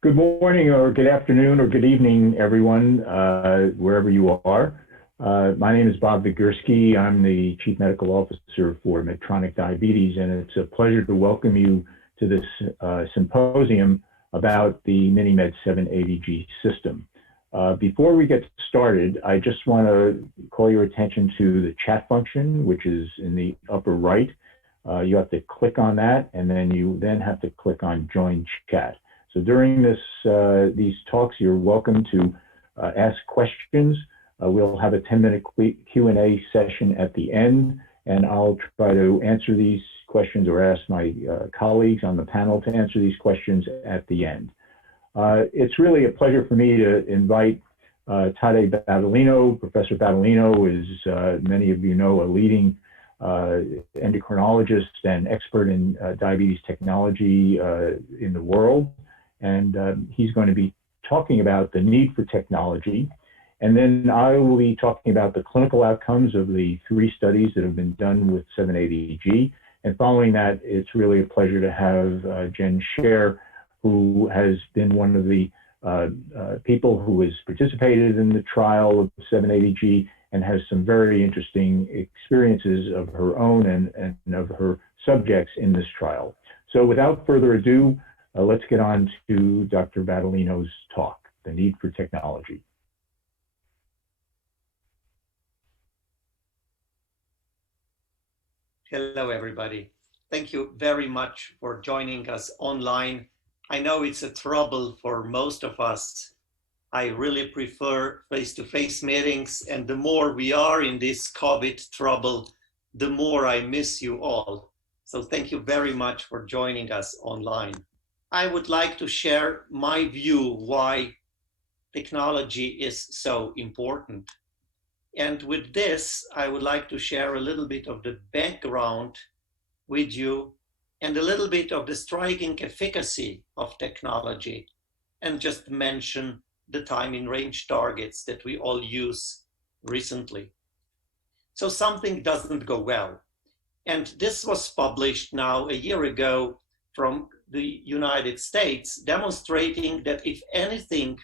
Good morning or good afternoon or good evening, everyone, wherever you are. My name is Bob Vigersky. I'm the Chief Medical Officer for Medtronic Diabetes, and it's a pleasure to welcome you to this symposium about the MiniMed 780G system. Before we get started, I just want to call your attention to the chat function, which is in the upper right. You have to click on that, and then you have to click on Join Chat. So during these talks, you're welcome to ask questions. We'll have a 10-minute Q&A session at the end, and I'll try to answer these questions or ask my colleagues on the panel to answer these questions at the end. It's really a pleasure for me to invite Tadej Battelino. Professor Battelino is, many of you know, a leading endocrinologist and expert in diabetes technology in the world. And he's going to be talking about the need for technology. And then I will be talking about the clinical outcomes of the 3 studies that have been done with 780G. And following that, it's really a pleasure to have Jen Sherr, who has been one of the people who has participated in the trial of 780G and has some very interesting experiences of her own and of her subjects in this trial. So without further ado, let's get on to Dr. Battelino's talk, The Need for Technology. Hello, everybody. Thank you very much for joining us online. I know it's a trouble for most of us. I really prefer face-to-face meetings, and the more we are in this COVID trouble, the more I miss you all. So thank you very much for joining us online. I would like to share my view why technology is so important. And with this, I would like to share a little bit of the background with you and a little bit of the striking efficacy of technology, and just mention the time in range targets that we all use recently. So something doesn't go well. And this was published now a year ago from the United States, demonstrating that if anything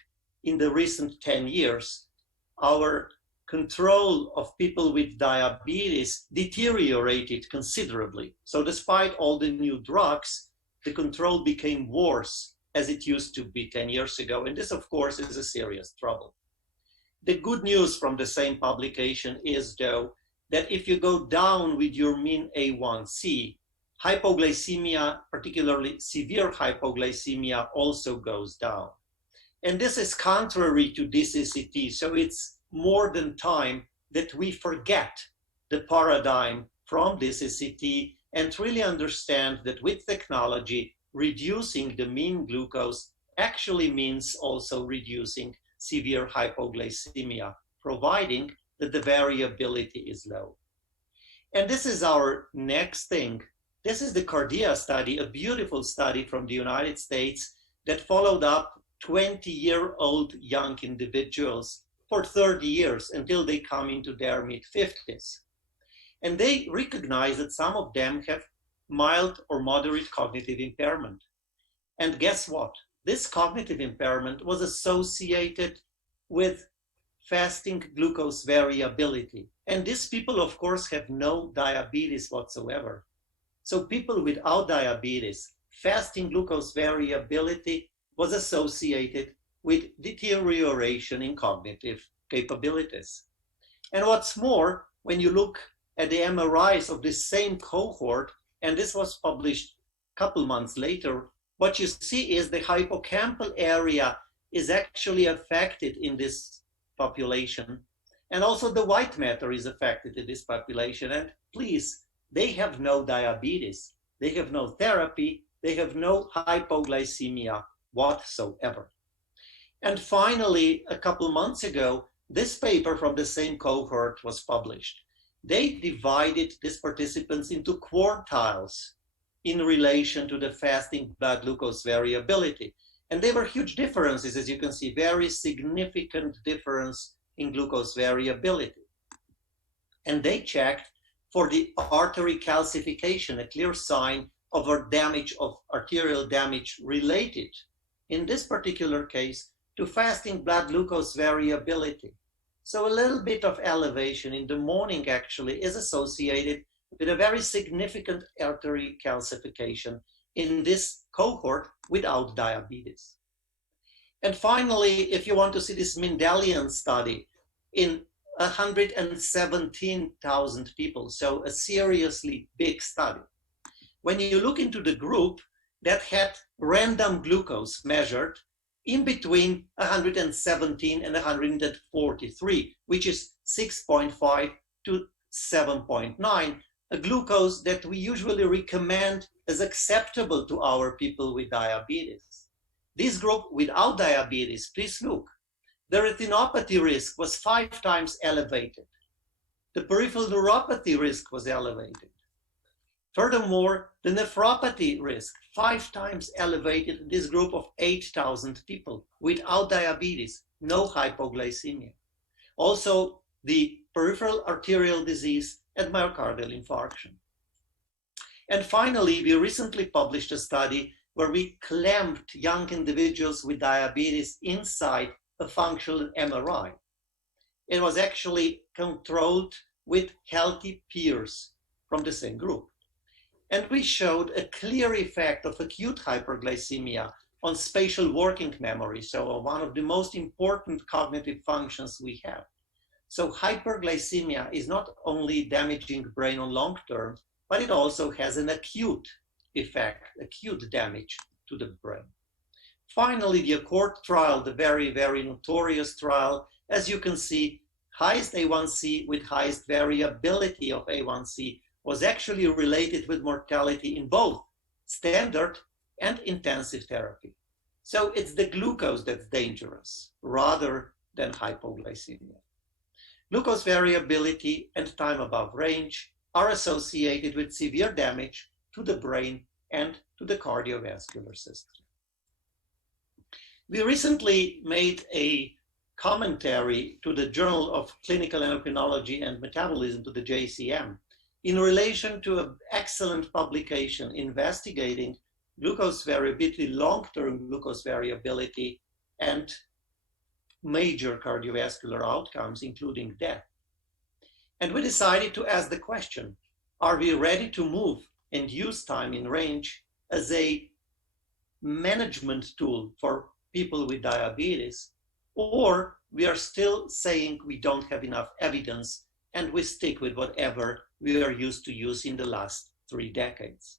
in the recent 10 years, our control of people with diabetes deteriorated considerably. So despite all the new drugs, the control became worse as it used to be 10 years ago. And this, of course, is a serious trouble. The good news from the same publication is, though, that if you go down with your mean A1C, hypoglycemia, particularly severe hypoglycemia, also goes down. And this is contrary to DCCT, so it's more than time that we forget the paradigm from DCCT and really understand that with technology, reducing the mean glucose actually means also reducing severe hypoglycemia, providing that the variability is low. And this is our next thing. This is the CARDIA study, a beautiful study from the United States that followed up 20-year-old young individuals for 30 years until they come into their mid-50s. And they recognize that some of them have mild or moderate cognitive impairment. And guess what? This cognitive impairment was associated with fasting glucose variability. And these people, of course, have no diabetes whatsoever. So people without diabetes, fasting glucose variability was associated with deterioration in cognitive capabilities. And what's more, when you look at the MRIs of the same cohort, and this was published a couple months later, what you see is the hippocampal area is actually affected in this population. And also the white matter is affected in this population. And please, they have no diabetes, they have no therapy, they have no hypoglycemia whatsoever. And finally, a couple months ago, this paper from the same cohort was published. They divided these participants into quartiles in relation to the fasting blood glucose variability. And there were huge differences, as you can see, very significant difference in glucose variability. And they checked for the artery calcification, a clear sign of a damage, of arterial damage related in this particular case, to fasting blood glucose variability. So a little bit of elevation in the morning actually is associated with a very significant artery calcification in this cohort without diabetes. And finally, if you want to see this Mendelian study in 117,000 people, so a seriously big study. When you look into the group that had random glucose measured in between 117 and 143, which is 6.5 to 7.9, a glucose that we usually recommend as acceptable to our people with diabetes. This group without diabetes, please look, the retinopathy risk was 5 times elevated. The peripheral neuropathy risk was elevated. Furthermore, the nephropathy risk 5 times elevated in this group of 8,000 people without diabetes, no hypoglycemia. Also, the peripheral arterial disease and myocardial infarction. And finally, we recently published a study where we clamped young individuals with diabetes inside a functional MRI. It was actually controlled with healthy peers from the same group. And we showed a clear effect of acute hyperglycemia on spatial working memory, so one of the most important cognitive functions we have. So hyperglycemia is not only damaging brain on long term, but it also has an acute effect, acute damage to the brain. Finally, the ACCORD trial, the very, very notorious trial, as you can see, highest A1C with highest variability of A1C was actually related with mortality in both standard and intensive therapy. So it's the glucose that's dangerous rather than hypoglycemia. Glucose variability and time above range are associated with severe damage to the brain and to the cardiovascular system. We recently made a commentary to the Journal of Clinical Endocrinology and Metabolism, to the JCM, in relation to an excellent publication investigating glucose variability, long-term glucose variability, and major cardiovascular outcomes, including death. And we decided to ask the question, are we ready to move and use time in range as a management tool for people with diabetes, or we are still saying we don't have enough evidence and we stick with whatever we are used to use in the last 3 decades.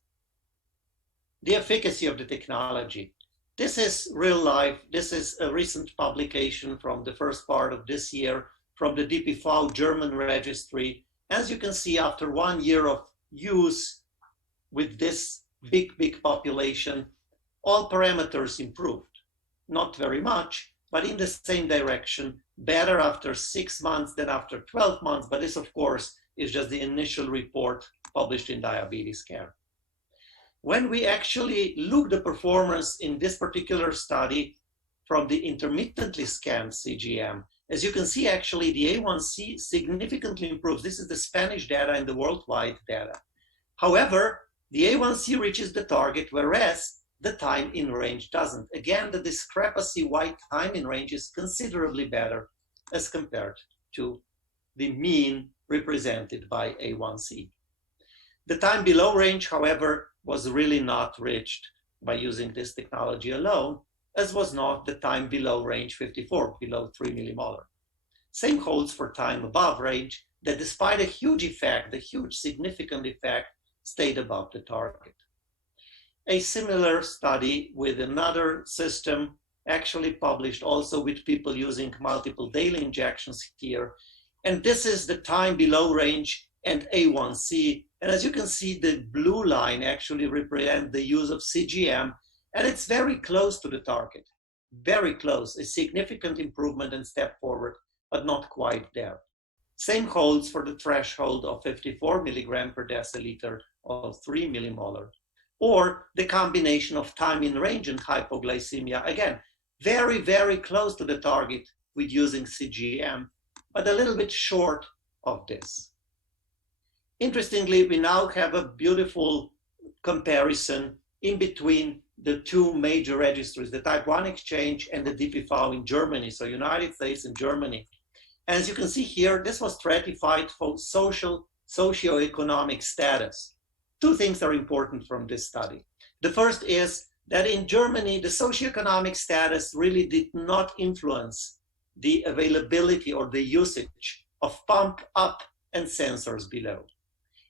The efficacy of the technology. This is real life. This is a recent publication from the first part of this year from the DPV German registry. As you can see, after 1 year of use with this big population, all parameters improved. Not very much, but in the same direction, better after 6 months than after 12 months. But this, of course, is just the initial report published in Diabetes Care. When we actually look the performance in this particular study from the intermittently scanned CGM, as you can see, actually the A1C significantly improves. This is the Spanish data and the worldwide data. However, the A1C reaches the target, whereas the time in range doesn't. Again, the discrepancy why time in range is considerably better as compared to the mean represented by A1C. The time below range, however, was really not reached by using this technology alone, as was not the time below range 54, below 3 millimolar. Same holds for time above range, that despite a huge effect, a huge significant effect, stayed above the target. A similar study with another system, actually published also with people using multiple daily injections here. And this is the time below range and A1C. And as you can see, the blue line actually represents the use of CGM, and it's very close to the target, very close, a significant improvement and step forward, but not quite there. Same holds for the threshold of 54 milligram per deciliter of 3 millimolar, or the combination of time in range and hypoglycemia. Again, very close to the target with using CGM, but a little bit short of this. Interestingly, we now have a beautiful comparison in between the two major registries, the type 1 exchange and the DPV in Germany, so United States and Germany. And as you can see here, this was stratified for socioeconomic status. Two things are important from this study. The first is that in Germany, the socioeconomic status really did not influence the availability or the usage of pump up and sensors below.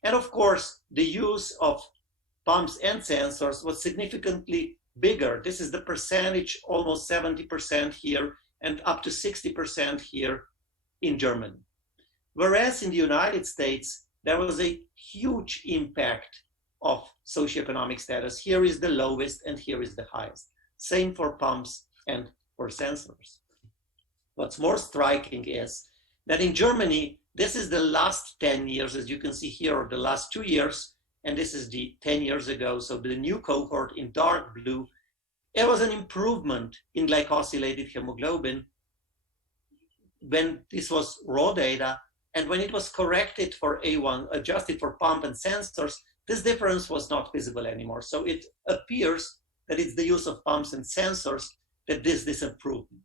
And of course, the use of pumps and sensors was significantly bigger. This is the percentage, almost 70% here and up to 60% here in Germany. Whereas in the United States, there was a huge impact of socioeconomic status. Here is the lowest and here is the highest. Same for pumps and for sensors. What's more striking is that in Germany, this is the last 10 years, as you can see here, or the last 2 years, and this is the 10 years ago, so the new cohort in dark blue, there was an improvement in glycosylated hemoglobin when this was raw data, and when it was corrected for A1, adjusted for pump and sensors, this difference was not visible anymore. So it appears that it's the use of pumps and sensors that this improvement.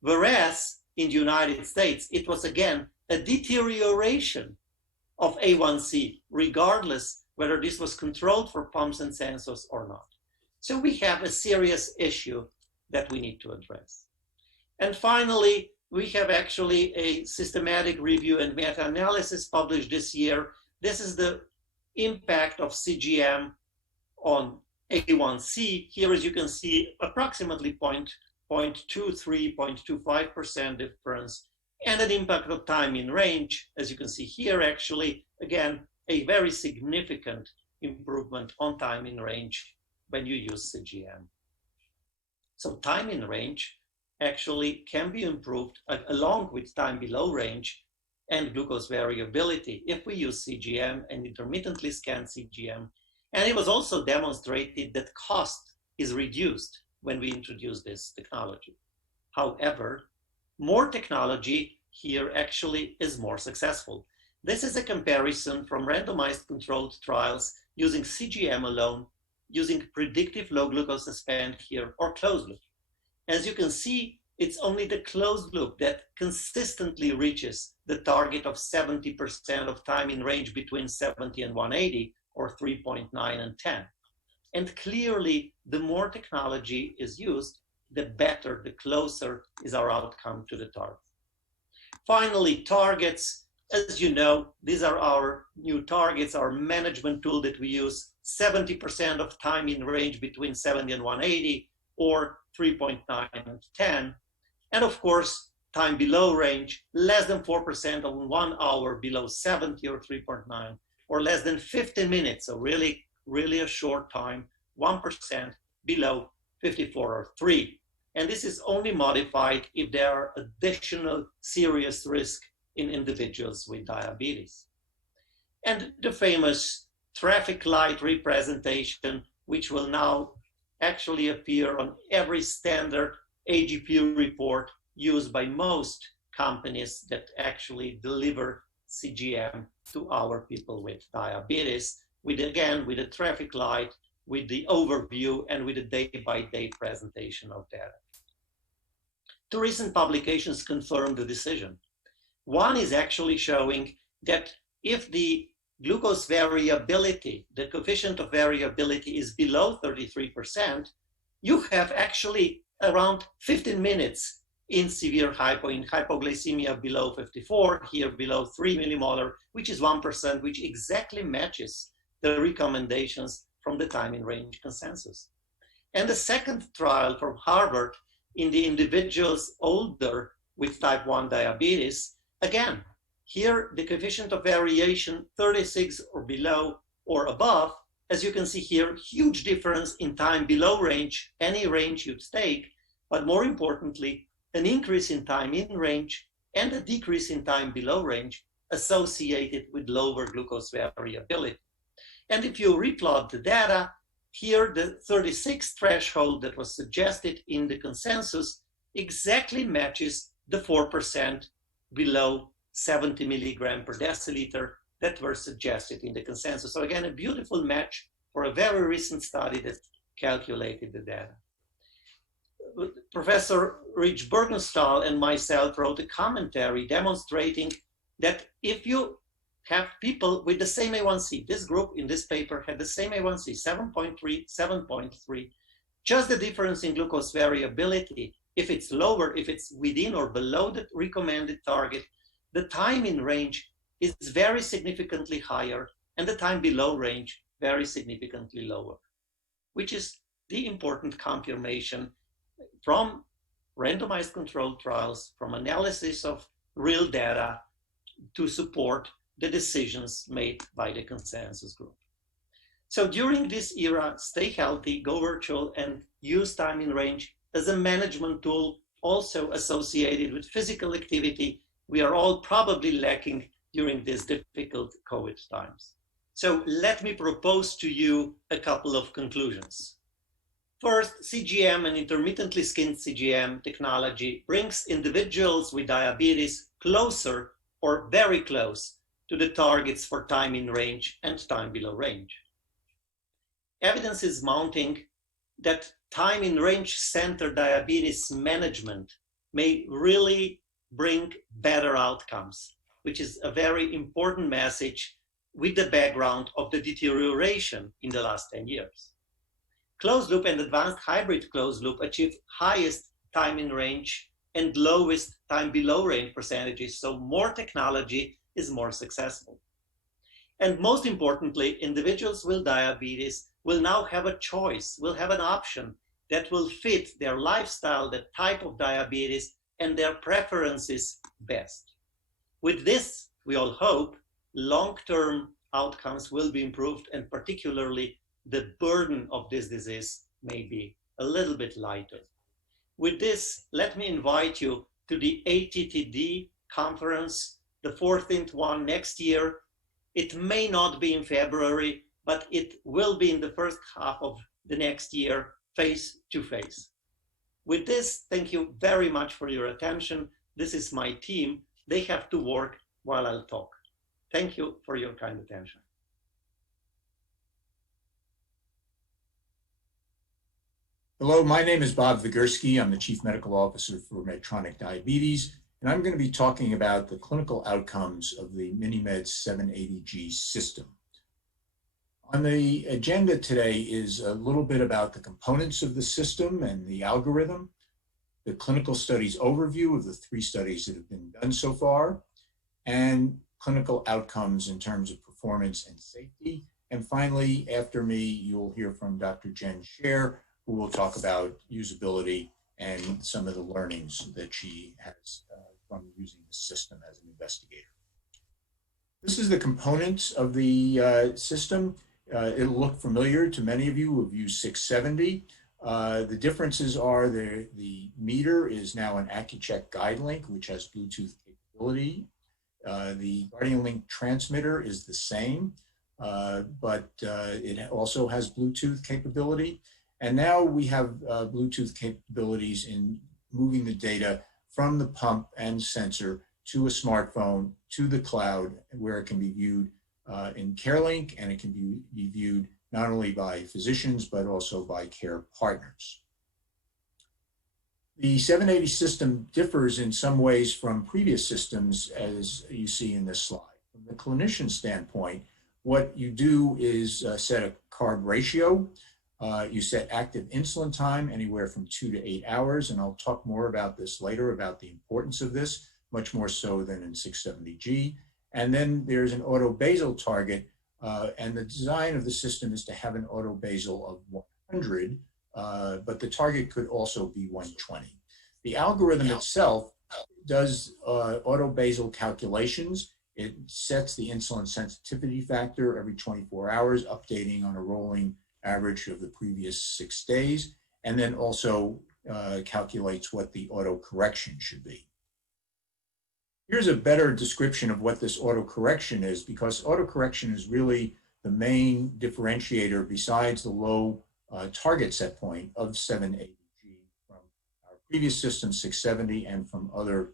Whereas in the United States, it was again a deterioration of A1C, regardless whether this was controlled for pumps and sensors or not. So we have a serious issue that we need to address. And finally, we have actually a systematic review and meta-analysis published this year. This is the impact of CGM on A1C. Here, as you can see, approximately 0.23, 0.25% difference, and an impact of time in range. As you can see here, actually, again, a very significant improvement on time in range when you use CGM. So time in range actually can be improved along with time below range and glucose variability if we use CGM and intermittently scan CGM. And it was also demonstrated that cost is reduced when we introduce this technology. However, more technology here actually is more successful. This is a comparison from randomized controlled trials using CGM alone, using predictive low glucose suspend here or closed loop. As you can see, it's only the closed loop that consistently reaches the target of 70% of time in range between 70 and 180, or 3.9 and 10. And clearly, the more technology is used, the better, the closer is our outcome to the target. Finally, targets. As you know, these are our new targets, our management tool that we use, 70% of time in range between 70 and 180, or 3.9 and 10. And of course, time below range, less than 4% of 1 hour below 70 or 3.9, or less than 15 minutes, so really a short time, 1% below 54 or 3. And this is only modified if there are additional serious risk in individuals with diabetes. And the famous traffic light representation, which will now actually appear on every standard AGP report used by most companies that actually deliver CGM to our people with diabetes, with a traffic light, with the overview, and with a day-by-day presentation of data. Two recent publications confirm the decision. One is actually showing that if the glucose variability, the coefficient of variability is below 33%, you have actually around 15 minutes in severe hypoglycemia below 54, here below 3 millimolar, which is 1%, which exactly matches the recommendations from the time in range consensus. And the second trial from Harvard in the individuals older with type 1 diabetes, again, here the coefficient of variation 36 or below or above, as you can see here, huge difference in time below range, any range you'd take, but more importantly, an increase in time in range and a decrease in time below range associated with lower glucose variability. And if you replot the data, here the 36 threshold that was suggested in the consensus exactly matches the 4% below 70 milligram per deciliter that were suggested in the consensus. So again, a beautiful match for a very recent study that calculated the data. Professor Rich Bergenstahl and myself wrote a commentary demonstrating that if you have people with the same A1C, this group in this paper had the same A1C, 7.3, 7.3, just the difference in glucose variability, if it's lower, if it's within or below the recommended target, the time in range is very significantly higher and the time below range very significantly lower, which is the important confirmation from randomized controlled trials, from analysis of real data to support the decisions made by the consensus group. So during this era, stay healthy, go virtual, and use time in range as a management tool also associated with physical activity we are all probably lacking during these difficult COVID times. So let me propose to you a couple of conclusions. First, CGM and intermittently skinned CGM technology brings individuals with diabetes closer or very close to the targets for time in range and time below range. Evidence is mounting that time in range center diabetes management may really bring better outcomes, which is a very important message with the background of the deterioration in the last 10 years. Closed loop and advanced hybrid closed loop achieve highest time in range and lowest time below range percentages, so more technology is more successful. And most importantly, individuals with diabetes will now have a choice, will have an option that will fit their lifestyle, the type of diabetes, and their preferences best. With this, we all hope long-term outcomes will be improved, and particularly the burden of this disease may be a little bit lighter. With this, let me invite you to the ATTD conference, the 14th one next year. It may not be in February, but it will be in the first half of the next year, face to face. With this, thank you very much for your attention. This is my team. They have to work while I'll talk. Thank you for your kind attention. Hello, my name is Bob Vigersky. I'm the Chief Medical Officer for Medtronic Diabetes, and I'm going to be talking about the clinical outcomes of the MiniMed 780G system. On the agenda today is a little bit about the components of the system and the algorithm, the clinical studies overview of the 3 studies that have been done so far, and clinical outcomes in terms of performance and safety. And finally, after me, you'll hear from Dr. Jen Sherr, who will talk about usability and some of the learnings that she has from using the system as an investigator. This is the components of the system. It'll look familiar to many of you who have used 670. The differences are the meter is now an AccuCheck GuideLink, which has Bluetooth capability. The Guardian Link transmitter is the same, but it also has Bluetooth capability. And now we have Bluetooth capabilities in moving the data from the pump and sensor to a smartphone, to the cloud, where it can be viewed in CareLink, and it can be viewed not only by physicians, but also by care partners. The 780 system differs in some ways from previous systems, as you see in this slide. From the clinician standpoint, what you do is set a carb ratio. You set active insulin time anywhere from 2 to 8 hours, and I'll talk more about this later, about the importance of this, much more so than in 670G. And then there's an auto basal target, and the design of the system is to have an auto basal of 100, but the target could also be 120. The algorithm itself does auto basal calculations. It sets the insulin sensitivity factor every 24 hours, updating on a rolling average of the previous 6 days, and then also calculates what the auto correction should be. Here's a better description of what this auto correction is, because auto correction is really the main differentiator besides the low target set point of 780G from our previous system, 670, and from other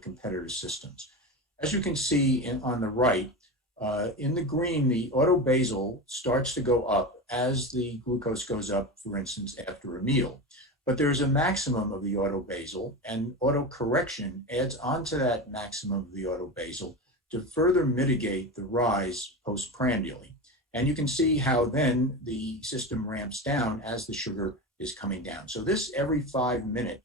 competitor systems. As you can see on the right, In the green, the autobasal starts to go up as the glucose goes up, for instance, after a meal. But there's a maximum of the autobasal, and autocorrection adds on to that maximum of the autobasal to further mitigate the rise postprandially. And you can see how then the system ramps down as the sugar is coming down. So this every 5-minute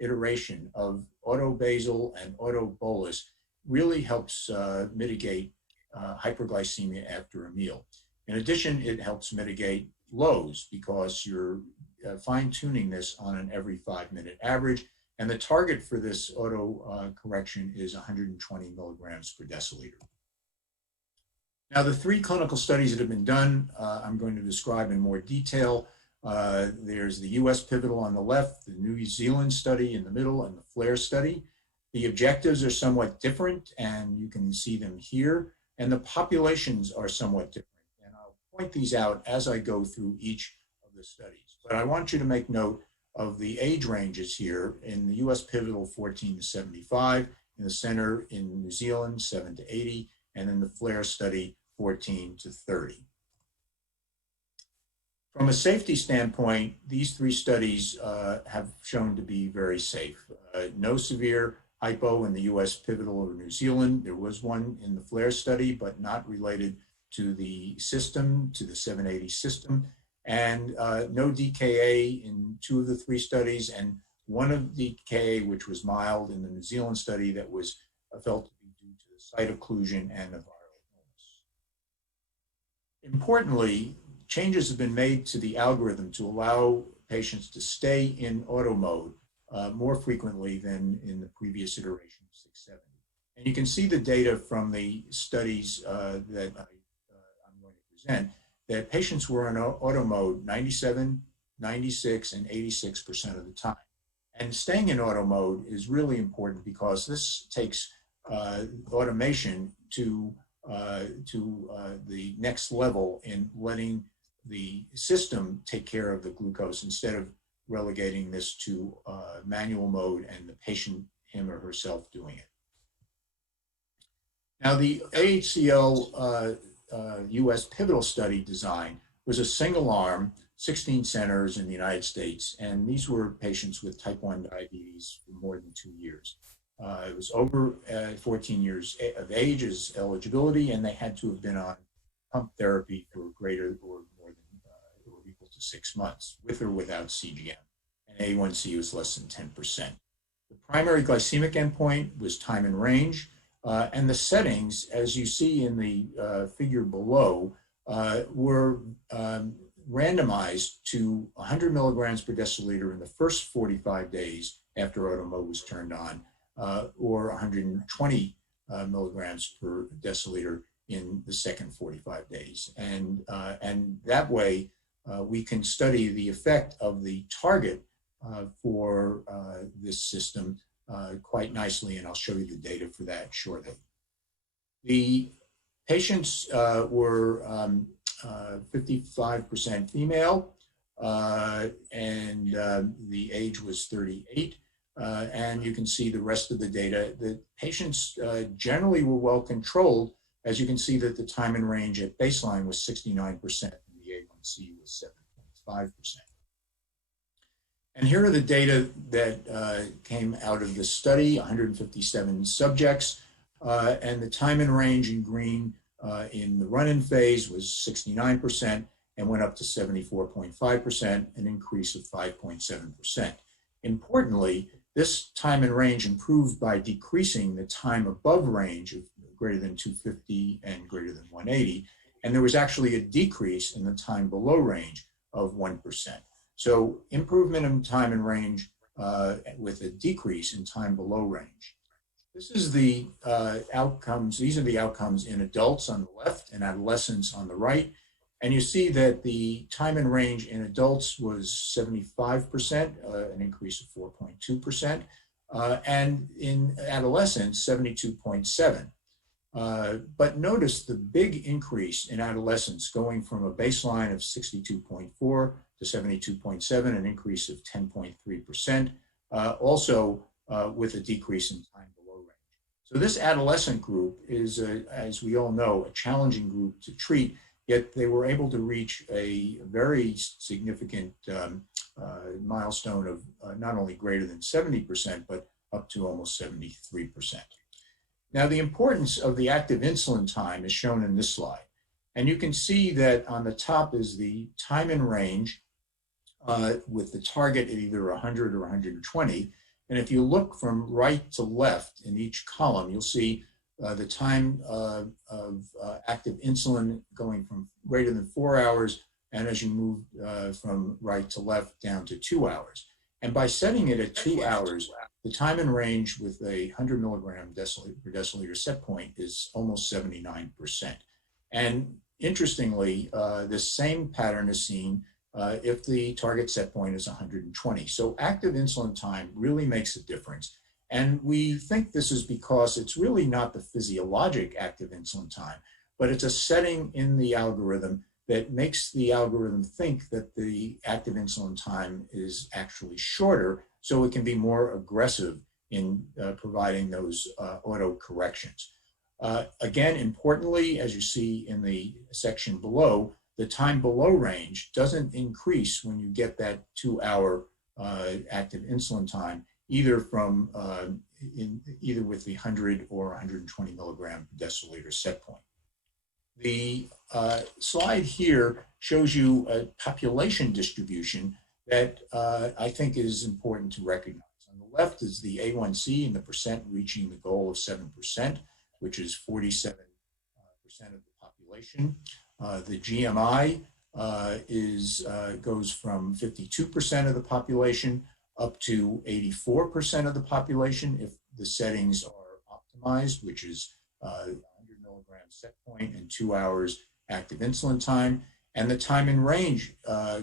iteration of autobasal and autobolus really helps mitigate hyperglycemia after a meal. In addition, it helps mitigate lows because you're fine-tuning this on an every 5-minute average. And the target for this auto correction is 120 milligrams per deciliter. Now, the 3 clinical studies that have been done, I'm going to describe in more detail. There's the US pivotal on the left, the New Zealand study in the middle, and the FLAIR study. The objectives are somewhat different, and you can see them here, and the populations are somewhat different. And I'll point these out as I go through each of the studies. But I want you to make note of the age ranges here. In the US pivotal, 14 to 75, in the center in New Zealand, 7 to 80, and in the FLAIR study, 14 to 30. From a safety standpoint, these 3 studies have shown to be very safe. No severe hypo in the US pivotal or New Zealand. There was one in the FLAIR study, but not related to the system, to the 780 system. And no DKA in 2 of the 3 studies, and 1 of DKA, which was mild in the New Zealand study, that was felt to be due to the site occlusion and a viral illness. Importantly, changes have been made to the algorithm to allow patients to stay in auto mode more frequently than in the previous iteration of 670. And you can see the data from the studies that I'm going to present, that patients were in auto mode 97, 96, and 86% of the time. And staying in auto mode is really important because this takes automation to the next level in letting the system take care of the glucose instead of relegating this to manual mode and the patient, him or herself, doing it. Now, the AHCL US pivotal study design was a single arm, 16 centers in the United States, and these were patients with type 1 diabetes for more than 2 years. It was over 14 years of age as eligibility, and they had to have been on pump therapy for greater or more than or equal to 6 months, with or without CGM, and A1C was less than 10%. The primary glycemic endpoint was time and range, and the settings, as you see in the figure below, were randomized to 100 milligrams per deciliter in the first 45 days after auto mode was turned on, or 120 milligrams per deciliter in the second 45 days. And that way, we can study the effect of the target for this system quite nicely, and I'll show you the data for that shortly. The patients were 55% female, and the age was 38. And you can see the rest of the data. The patients generally were well controlled, as you can see that the time and range at baseline was 69%, and the A1C was 7.5%. And here are the data that came out of the study, 157 subjects, and the time and range in green in the run-in phase was 69% and went up to 74.5%, an increase of 5.7%. Importantly, this time and range improved by decreasing the time above range of greater than 250 and greater than 180, and there was actually a decrease in the time below range of 1%. So improvement in time and range with a decrease in time below range. This is the outcomes. These are the outcomes in adults on the left and adolescents on the right. And you see that the time and range in adults was 75%, an increase of 4.2%, and in adolescents, 72.7%. But notice the big increase in adolescents going from a baseline of 62.4 to 72.7, an increase of 10.3%, also with a decrease in time below range. So this adolescent group is, as we all know, a challenging group to treat, yet they were able to reach a very significant milestone of not only greater than 70%, but up to almost 73%. Now, the importance of the active insulin time is shown in this slide. And you can see that on the top is the time in range with the target at either 100 or 120. And if you look from right to left in each column, you'll see the time of active insulin going from greater than 4 hours, and as you move from right to left down to 2 hours. And by setting it at 2 hours, the time in range with a 100 milligram per deciliter set point is almost 79%. And interestingly, this same pattern is seen if the target set point is 120. So active insulin time really makes a difference. And we think this is because it's really not the physiologic active insulin time, but it's a setting in the algorithm that makes the algorithm think that the active insulin time is actually shorter, so it can be more aggressive in providing those auto corrections. Again, importantly, as you see in the section below, the time below range doesn't increase when you get that 2 hour active insulin time, either from either with the 100 or 120 milligram per deciliter set point. The slide here shows you a population distribution that I think is important to recognize. On the left is the A1C and the percent reaching the goal of 7%, which is 47% of the population. The GMI goes from 52% of the population up to 84% of the population if the settings are optimized, which is 100 milligram set point and 2 hours active insulin time. And the time in range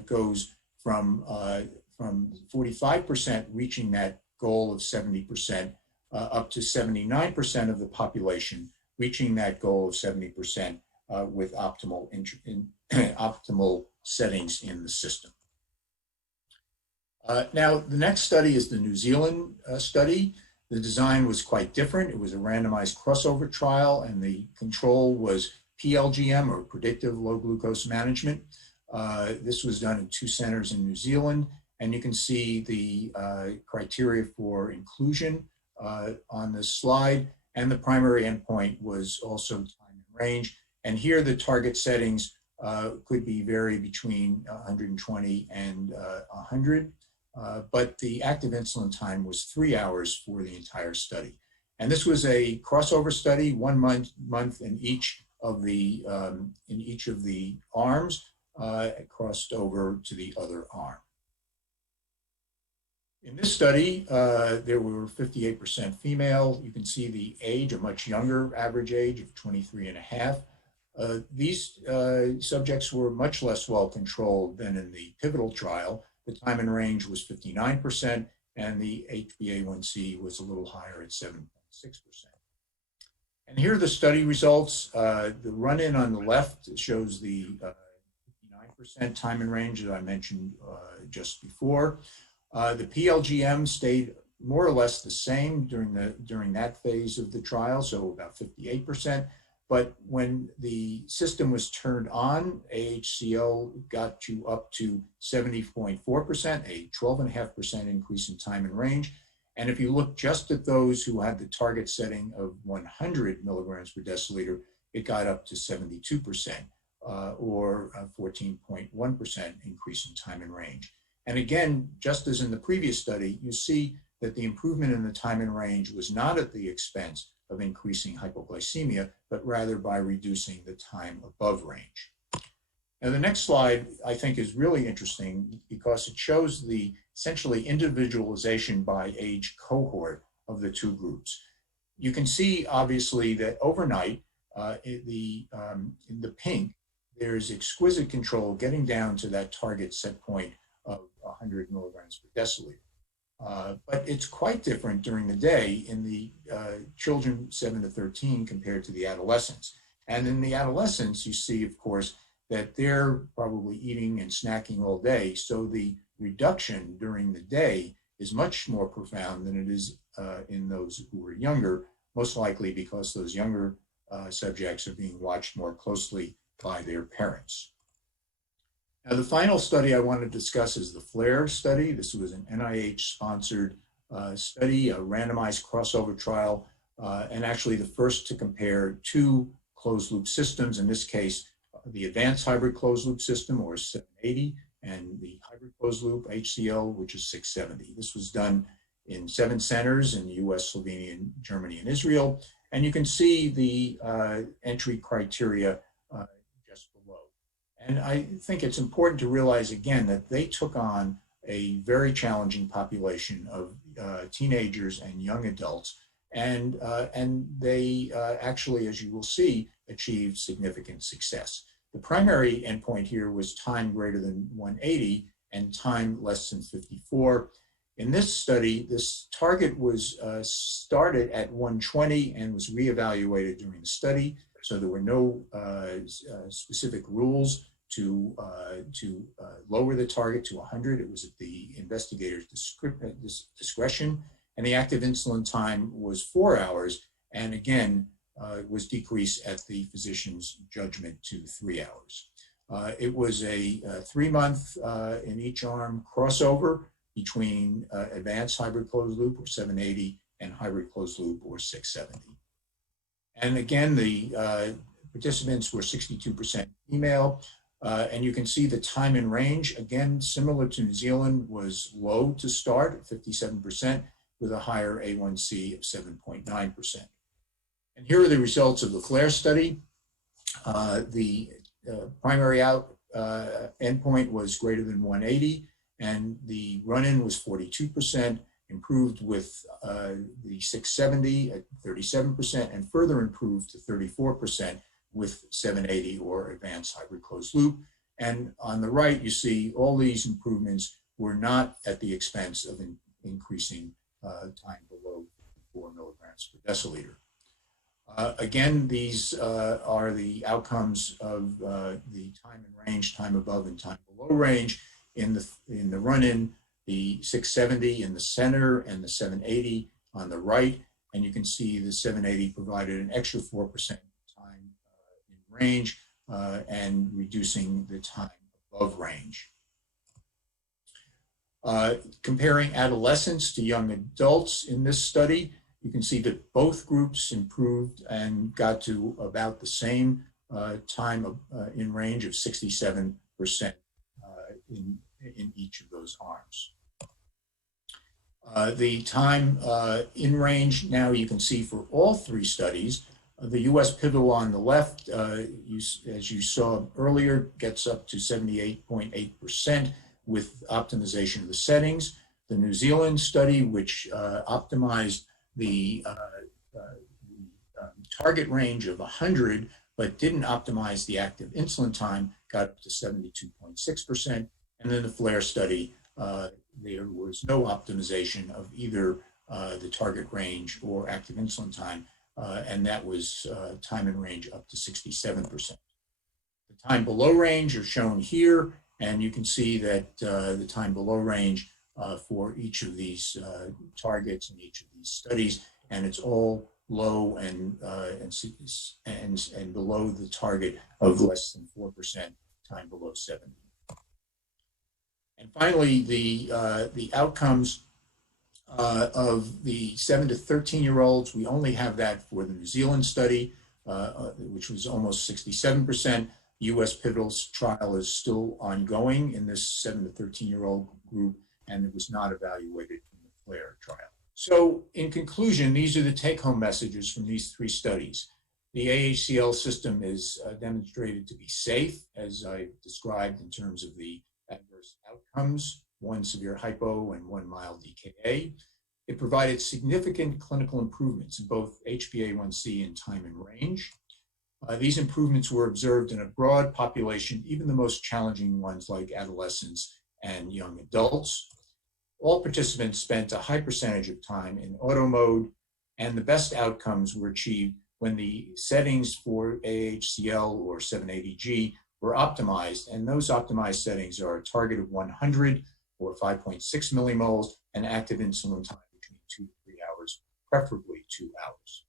goes from 45% reaching that goal of 70% up to 79% of the population reaching that goal of 70% with optimal settings in the system. Now, the next study is the New Zealand study. The design was quite different. It was a randomized crossover trial, and the control was PLGM, or predictive low glucose management. This was done in 2 centers in New Zealand, and you can see the criteria for inclusion on this slide, and the primary endpoint was also time in range. And here the target settings could vary between 120 and 100, but the active insulin time was 3 hours for the entire study. And this was a crossover study, 1 month in each of the arms, crossed over to the other arm. In this study, there were 58% female. You can see the age, a much younger average age of 23 and a half. These subjects were much less well controlled than in the pivotal trial. The time in range was 59%, and the HbA1c was a little higher at 7.6%. And here are the study results. The run-in on the left shows the 59% time in range that I mentioned just before. The PLGM stayed more or less the same during that phase of the trial, so about 58%. But when the system was turned on, AHCL got you up to 70.4%, a 12.5% increase in time in range. And if you look just at those who had the target setting of 100 milligrams per deciliter, it got up to 72%, or a 14.1% increase in time in range. And again, just as in the previous study, you see that the improvement in the time in range was not at the expense of increasing hypoglycemia, but rather by reducing the time above range. Now, the next slide, I think, is really interesting because it shows the essentially individualization by age cohort of the 2 groups. You can see, obviously, that overnight, in the pink, there's exquisite control getting down to that target set point of 100 milligrams per deciliter. But it's quite different during the day in the children 7 to 13 compared to the adolescents. And in the adolescents, you see, of course, that they're probably eating and snacking all day. So the reduction during the day is much more profound than it is in those who are younger, most likely because those younger subjects are being watched more closely by their parents. Now, the final study I want to discuss is the FLAIR study. This was an NIH-sponsored study, a randomized crossover trial, and actually the first to compare two closed-loop systems, in this case, the advanced hybrid closed-loop system, or 780, and the hybrid closed-loop HCL, which is 670. This was done in 7 centers in the US, Slovenia, Germany, and Israel. And you can see the entry criteria just below. And I think it's important to realize again that they took on a very challenging population of teenagers and young adults. And they actually, as you will see, achieved significant success. The primary endpoint here was time greater than 180 and time less than 54. In this study, this target was started at 120 and was reevaluated during the study. So there were no specific rules to lower the target to 100. It was at the investigator's discretion. And the active insulin time was 4 hours. And again, was decreased at the physician's judgment to 3 hours. It was a 3-month in each arm crossover between advanced hybrid closed loop, or 780, and hybrid closed loop, or 670. And again, the participants were 62% female. And you can see the time in range, again, similar to New Zealand, was low to start at 57%, with a higher A1C of 7.9%. And here are the results of the FLAIR study. The primary endpoint was greater than 180, and the run-in was 42%, improved with the 670 at 37%, and further improved to 34% with 780, or advanced hybrid closed loop. And on the right, you see all these improvements were not at the expense of increasing time below 4 milligrams per deciliter. Again, these are the outcomes of the time in range, time above and time below range. In the run-in, the 670 in the center and the 780 on the right. And you can see the 780 provided an extra 4% time in range and reducing the time above range. Comparing adolescents to young adults in this study, you can see that both groups improved and got to about the same time in range of 67% in each of those arms. The time in range, now you can see for all 3 studies, the US pivotal on the left, as you saw earlier, gets up to 78.8% with optimization of the settings. The New Zealand study, which optimized the target range of 100, but didn't optimize the active insulin time, got up to 72.6%. And then the FLAIR study, there was no optimization of either the target range or active insulin time, and that was time in range up to 67%. The time below range are shown here, and you can see that the time below range for each of these targets in each of these studies, and it's all low and below the target of less than 4%, time below 70. And finally, the outcomes of the 7 to 13-year-olds, we only have that for the New Zealand study, which was almost 67%. US pivotal trial is still ongoing in this 7 to 13-year-old group, and it was not evaluated in the FLAIR trial. So in conclusion, these are the take-home messages from these 3 studies. The AHCL system is demonstrated to be safe, as I described in terms of the adverse outcomes, 1 severe hypo and 1 mild DKA. It provided significant clinical improvements in both HbA1c and time in range. These improvements were observed in a broad population, even the most challenging ones like adolescents and young adults. All participants spent a high percentage of time in auto mode, and the best outcomes were achieved when the settings for AHCL or 780G were optimized, and those optimized settings are a target of 100 or 5.6 millimoles and active insulin time between 2 to 3 hours, preferably 2 hours.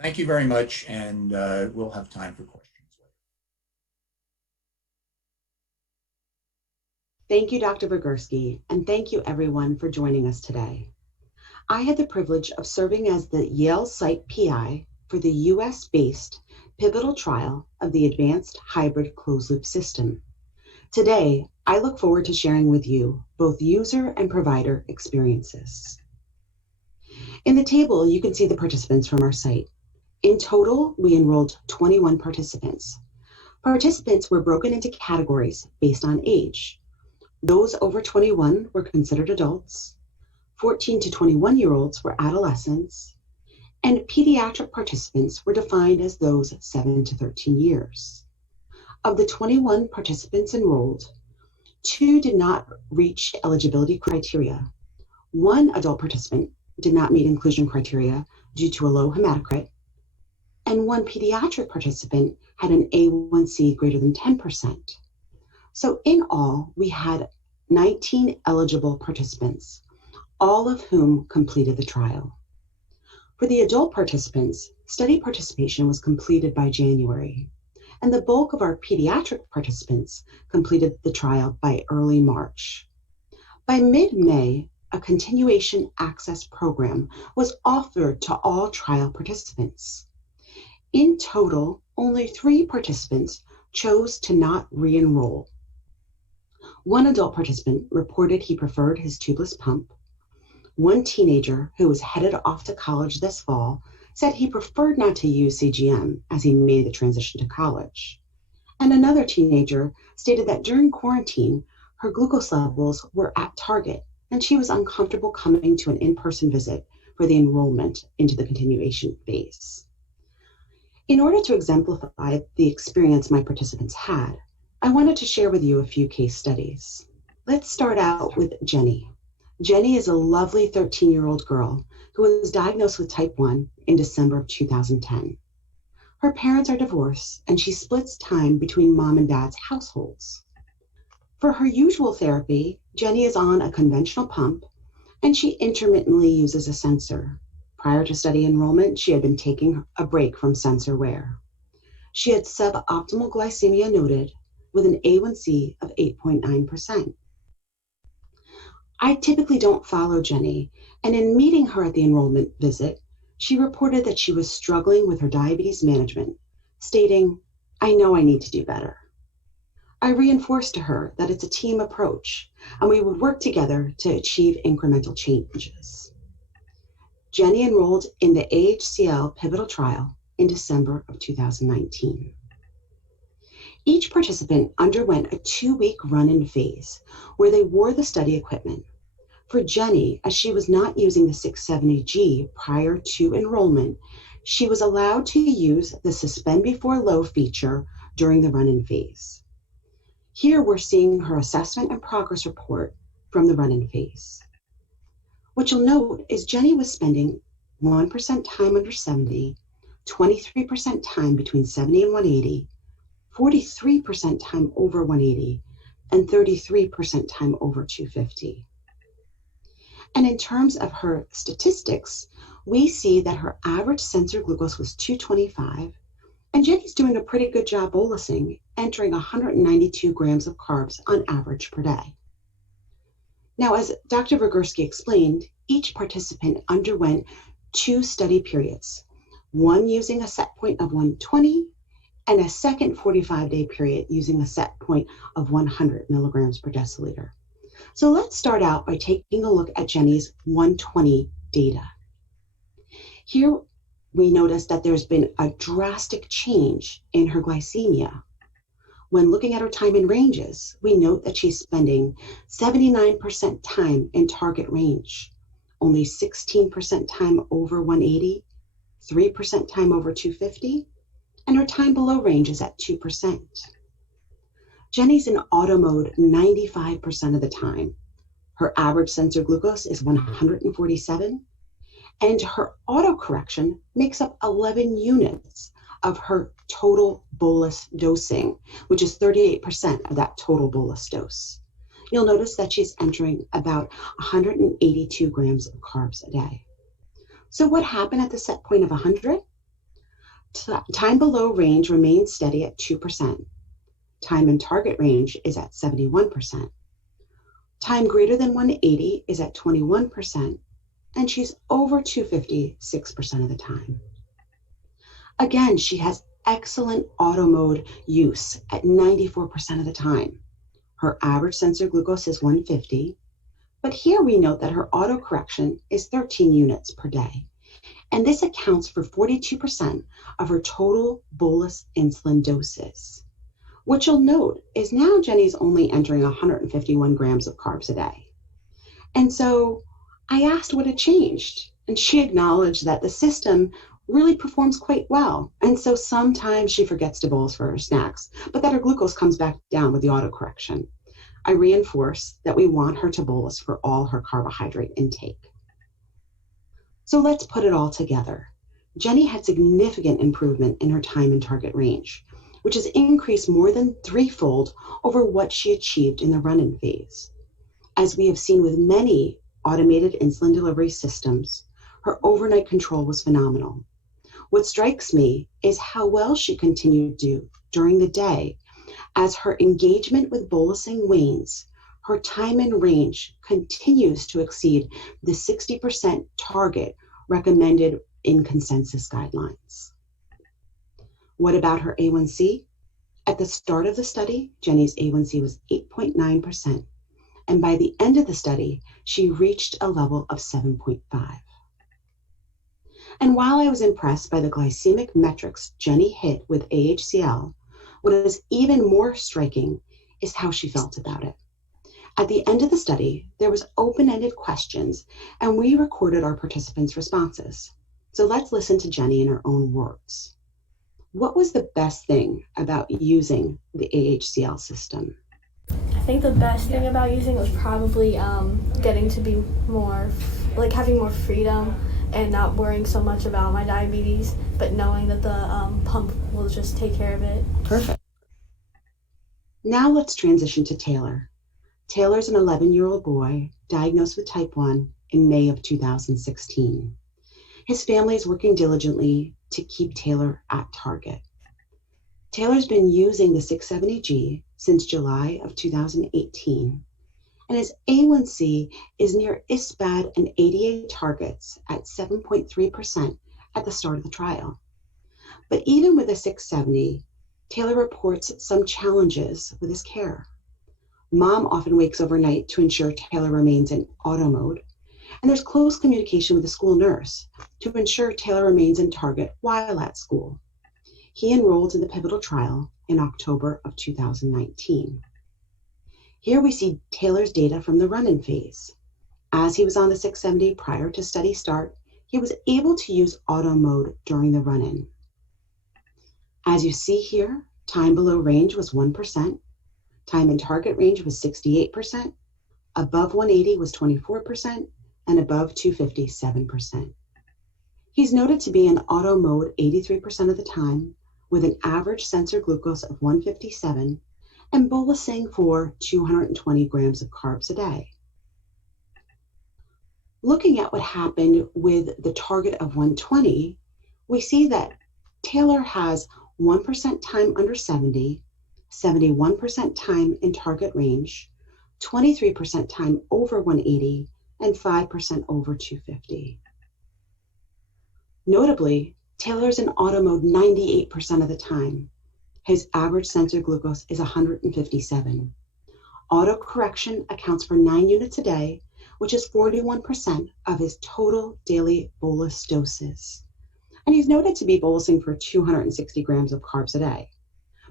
Thank you very much, and we'll have time for questions. Thank you, Dr. Vigersky, and thank you everyone for joining us today. I had the privilege of serving as the Yale site PI for the US-based pivotal trial of the advanced hybrid closed-loop system. Today, I look forward to sharing with you both user and provider experiences. In the table, you can see the participants from our site. In total, we enrolled 21 participants. Participants were broken into categories based on age. Those over 21 were considered adults, 14 to 21-year-olds were adolescents, and pediatric participants were defined as those 7 to 13 years. Of the 21 participants enrolled, 2 did not reach eligibility criteria. 1 adult participant did not meet inclusion criteria due to a low hematocrit, and 1 pediatric participant had an A1C greater than 10%. So in all, we had 19 eligible participants, all of whom completed the trial. For the adult participants, study participation was completed by January, and the bulk of our pediatric participants completed the trial by early March. By mid-May, a continuation access program was offered to all trial participants. In total, only 3 participants chose to not re-enroll. 1 adult participant reported he preferred his tubeless pump. 1 teenager who was headed off to college this fall said he preferred not to use CGM as he made the transition to college. And another teenager stated that during quarantine, her glucose levels were at target and she was uncomfortable coming to an in-person visit for the enrollment into the continuation phase. In order to exemplify the experience my participants had, I wanted to share with you a few case studies. Let's start out with Jenny. Jenny is a lovely 13-year-old girl who was diagnosed with type 1 in December of 2010. Her parents are divorced and she splits time between mom and dad's households. For her usual therapy, Jenny is on a conventional pump and she intermittently uses a sensor. Prior to study enrollment, she had been taking a break from sensor wear. She had suboptimal glycemia noted with an A1C of 8.9%. I typically don't follow Jenny, and in meeting her at the enrollment visit, she reported that she was struggling with her diabetes management, stating, "I know I need to do better." I reinforced to her that it's a team approach, and we would work together to achieve incremental changes. Jenny enrolled in the AHCL pivotal trial in December of 2019. Each participant underwent a 2-week run-in phase where they wore the study equipment. For Jenny, as she was not using the 670G prior to enrollment, she was allowed to use the suspend before low feature during the run-in phase. Here we're seeing her assessment and progress report from the run-in phase. What you'll note is Jenny was spending 1% time under 70, 23% time between 70 and 180, 43% time over 180, and 33% time over 250. And in terms of her statistics, we see that her average sensor glucose was 225, and Jenny's doing a pretty good job bolusing, entering 192 grams of carbs on average per day. Now, as Dr. Vigersky explained, each participant underwent 2 study periods, one using a set point of 120 and a second 45-day period using a set point of 100 milligrams per deciliter. So let's start out by taking a look at Jenny's 120 data. Here we notice that there's been a drastic change in her glycemia. When looking at her time in ranges, we note that she's spending 79% time in target range, only 16% time over 180, 3% time over 250, and her time below range is at 2%. Jenny's in auto mode 95% of the time. Her average sensor glucose is 147, and her auto correction makes up 11 units of her total bolus dosing, which is 38% of that total bolus dose. You'll notice that she's entering about 182 grams of carbs a day. So what happened at the set point of 100? Time below range remains steady at 2%. Time in target range is at 71%. Time greater than 180 is at 21%, and she's over 250 6% of the time. Again, she has excellent auto mode use at 94% of the time. Her average sensor glucose is 150, but here we note that her auto correction is 13 units per day, and this accounts for 42% of her total bolus insulin doses. What you'll note is now Jenny's only entering 151 grams of carbs a day. And so I asked what had changed, and she acknowledged that the system really performs quite well. And so sometimes she forgets to bolus for her snacks, but that her glucose comes back down with the autocorrection. I reinforce that we want her to bolus for all her carbohydrate intake. So let's put it all together. Jenny had significant improvement in her time in target range, which has increased more than threefold over what she achieved in the run-in phase. As we have seen with many automated insulin delivery systems, her overnight control was phenomenal. What strikes me is how well she continued to do during the day. As her engagement with bolusing wanes, her time in range continues to exceed the 60% target recommended in consensus guidelines. What about her A1C? At the start of the study, Jenny's A1C was 8.9%, and by the end of the study, she reached a level of 7.5. And while I was impressed by the glycemic metrics Jenny hit with AHCL, what is even more striking is how she felt about it. At the end of the study, there was open-ended questions, and we recorded our participants' responses. So let's listen to Jenny in her own words. What was the best thing about using the AHCL system? I think the best thing about using it was probably getting to be more, having more freedom and not worrying so much about my diabetes, but knowing that the pump will just take care of it. Perfect. Now let's transition to Taylor. Taylor's an 11-year-old boy diagnosed with type 1 in May of 2016. His family is working diligently to keep Taylor at target. Taylor's been using the 670G since July of 2018, and his A1C is near ISPAD and ADA targets at 7.3% at the start of the trial. But even with a 670, Taylor reports some challenges with his care. Mom often wakes overnight to ensure Taylor remains in auto mode, and there's close communication with the school nurse to ensure Taylor remains in target while at school. He enrolled in the pivotal trial in October of 2019. Here we see Taylor's data from the run-in phase. As he was on the 670 prior to study start, he was able to use auto mode during the run-in. As you see here, time below range was 1%, time in target range was 68%, above 180 was 24%, and above 250, 7%. He's noted to be in auto mode 83% of the time, with an average sensor glucose of 157 and bolusing for 220 grams of carbs a day. Looking at what happened with the target of 120, we see that Taylor has 1% time under 70, 71% time in target range, 23% time over 180, and 5% over 250. Notably, Taylor's in auto mode 98% of the time. His average sensor glucose is 157. Auto correction accounts for 9 units a day, which is 41% of his total daily bolus doses. And he's noted to be bolusing for 260 grams of carbs a day.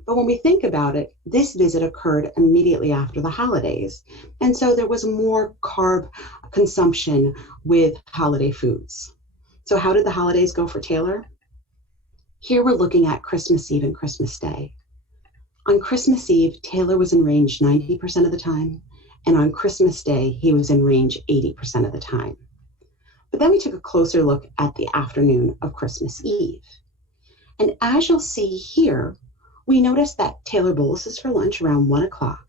But when we think about it, this visit occurred immediately after the holidays. And so there was more carb consumption with holiday foods. So how did the holidays go for Taylor? Here we're looking at Christmas Eve and Christmas Day. On Christmas Eve, Taylor was in range 90% of the time, and on Christmas Day, he was in range 80% of the time. But then we took a closer look at the afternoon of Christmas Eve. And as you'll see here, we noticed that Taylor boluses for lunch around 1 o'clock,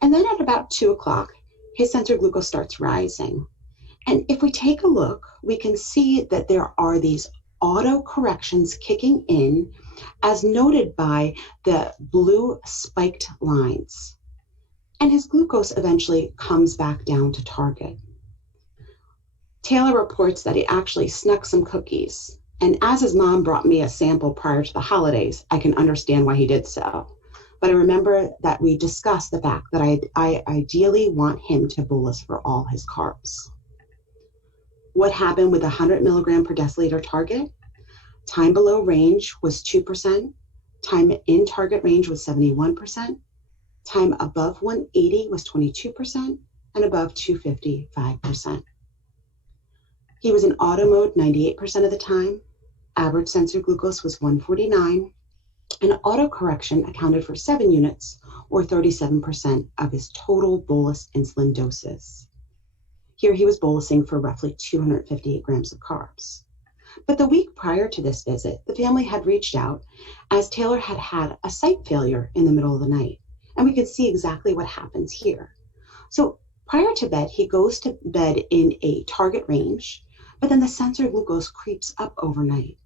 and then at about 2 o'clock, his sensor glucose starts rising. And if we take a look, we can see that there are these auto corrections kicking in as noted by the blue spiked lines. And his glucose eventually comes back down to target. Taylor reports that he actually snuck some cookies. And as his mom brought me a sample prior to the holidays, I can understand why he did so. But I remember that we discussed the fact that I ideally want him to bolus for all his carbs. What happened with the 100 milligram per deciliter target? Time below range was 2%. Time in target range was 71%. Time above 180 was 22%, and above 250, 5%. He was in auto mode 98% of the time. Average sensor glucose was 149, and auto correction accounted for 7 units, or 37% of his total bolus insulin doses. Here he was bolusing for roughly 258 grams of carbs. But the week prior to this visit, the family had reached out as Taylor had had a site failure in the middle of the night. And we could see exactly what happens here. So prior to bed, he goes to bed in a target range, but then the sensor glucose creeps up overnight.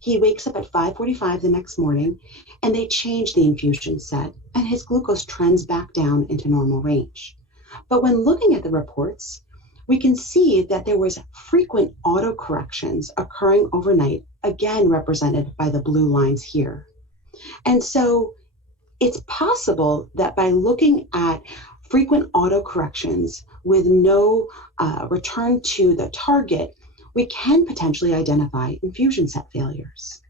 He wakes up at 5:45 the next morning, and they change the infusion set, and his glucose trends back down into normal range. But when looking at the reports, we can see that there was frequent auto corrections occurring overnight, again represented by the blue lines here. And so it's possible that by looking at frequent auto corrections with no return to the target, we can potentially identify infusion set failures.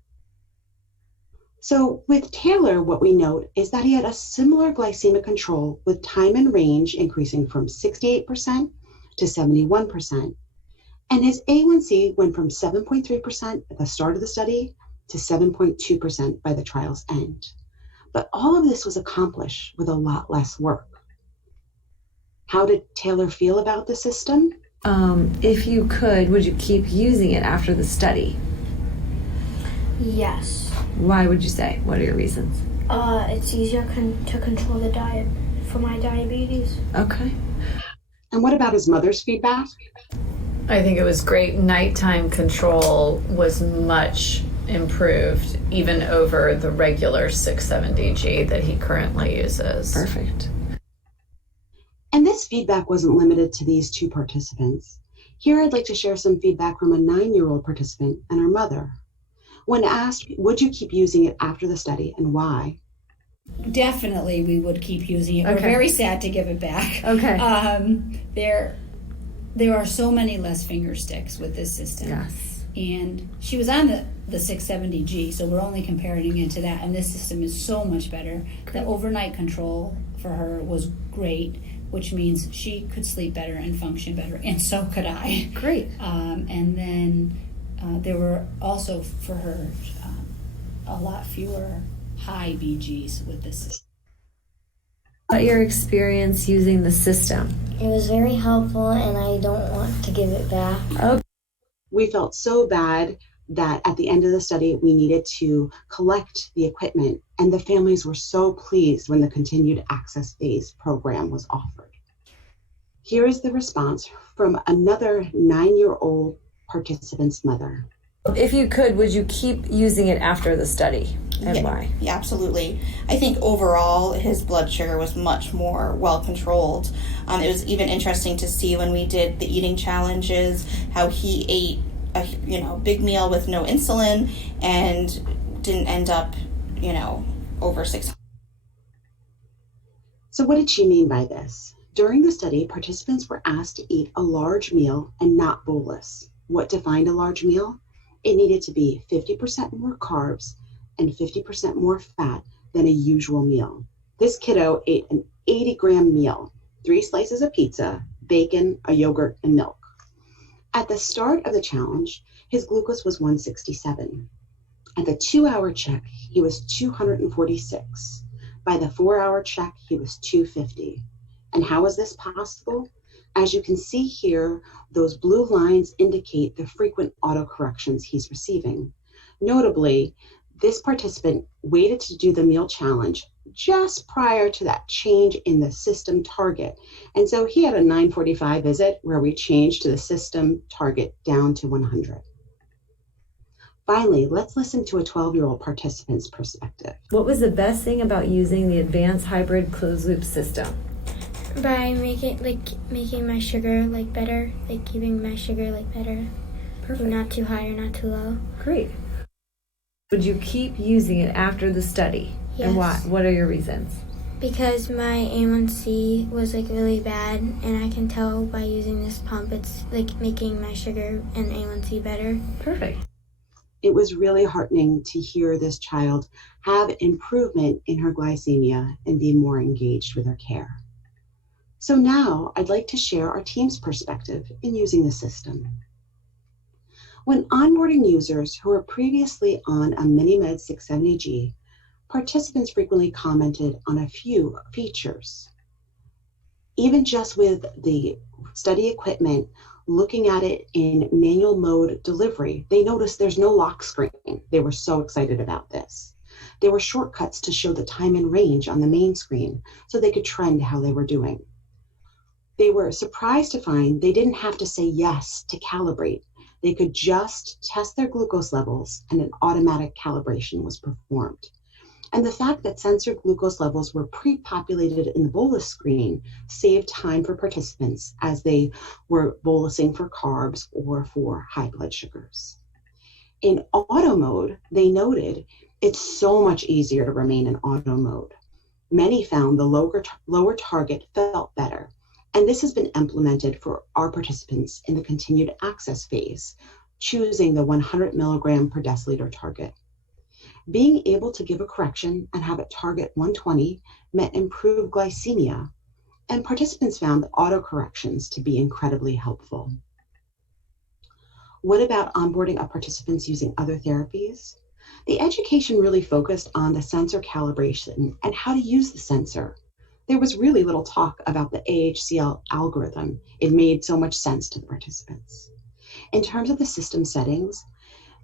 So with Taylor, what we note is that he had a similar glycemic control with time and range increasing from 68% to 71%. And his A1C went from 7.3% at the start of the study to 7.2% by the trial's end. But all of this was accomplished with a lot less work. How did Taylor feel about the system? If you could, would you keep using it after the study? Yes. Why would you say? What are your reasons? It's easier to control the diet for my diabetes. Okay. And what about his mother's feedback? I think it was great. Nighttime control was much improved, even over the regular 670G that he currently uses. Perfect. And this feedback wasn't limited to these two participants. Here I'd like to share some feedback from a 9-year-old participant and her mother. When asked, would you keep using it after the study and why? Definitely we would keep using it. Okay. We're very sad to give it back. Okay. There are so many less finger sticks with this system. Yes. And she was on the 670G, so we're only comparing it to that. And this system is so much better. Great. The overnight control for her was great, which means she could sleep better and function better, and so could I. Great. And then there were also for her a lot fewer high BGs with this system. About your experience using the system? It was very helpful, and I don't want to give it back. Okay. We felt so bad that at the end of the study, we needed to collect the equipment, and the families were so pleased when the continued access phase program was offered. Here is the response from another 9-year-old participant's mother. If you could, would you keep using it after the study, and why? Yeah, absolutely. I think overall his blood sugar was much more well controlled. It was even interesting to see when we did the eating challenges how he ate a big meal with no insulin and didn't end up over 600. So what did she mean by this? During the study, participants were asked to eat a large meal and not bolus. What defined a large meal? It needed to be 50% more carbs and 50% more fat than a usual meal. This kiddo ate an 80-gram meal, 3 slices of pizza, bacon, a yogurt, and milk. At the start of the challenge, his glucose was 167. At the 2-hour check, he was 246. By the 4-hour check, he was 250. And how is this possible? As you can see here, those blue lines indicate the frequent autocorrections he's receiving. Notably, this participant waited to do the meal challenge just prior to that change in the system target. And so he had a 9:45 visit where we changed to the system target down to 100. Finally, let's listen to a 12-year-old participant's perspective. What was the best thing about using the advanced hybrid closed loop system? By making my sugar better, keeping my sugar better. Perfect. Not too high or not too low. Great. Would you keep using it after the study? Yes. And why? What are your reasons? Because my A1C was really bad, and I can tell by using this pump it's making my sugar and A1C better. Perfect. It was really heartening to hear this child have improvement in her glycemia and be more engaged with her care. So now I'd like to share our team's perspective in using the system. When onboarding users who were previously on a MiniMed 670G, participants frequently commented on a few features. Even just with the study equipment, looking at it in manual mode delivery, they noticed there's no lock screen. They were so excited about this. There were shortcuts to show the time and range on the main screen so they could trend how they were doing. They were surprised to find they didn't have to say yes to calibrate. They could just test their glucose levels and an automatic calibration was performed. And the fact that sensored glucose levels were pre-populated in the bolus screen saved time for participants as they were bolusing for carbs or for high blood sugars. In auto mode, they noted it's so much easier to remain in auto mode. Many found the lower target felt better, and this has been implemented for our participants in the continued access phase, choosing the 100 milligram per deciliter target. Being able to give a correction and have it target 120 meant improved glycemia, and participants found the auto corrections to be incredibly helpful. What about onboarding of participants using other therapies? The education really focused on the sensor calibration and how to use the sensor. There was really little talk about the AHCL algorithm. It made so much sense to the participants. In terms of the system settings,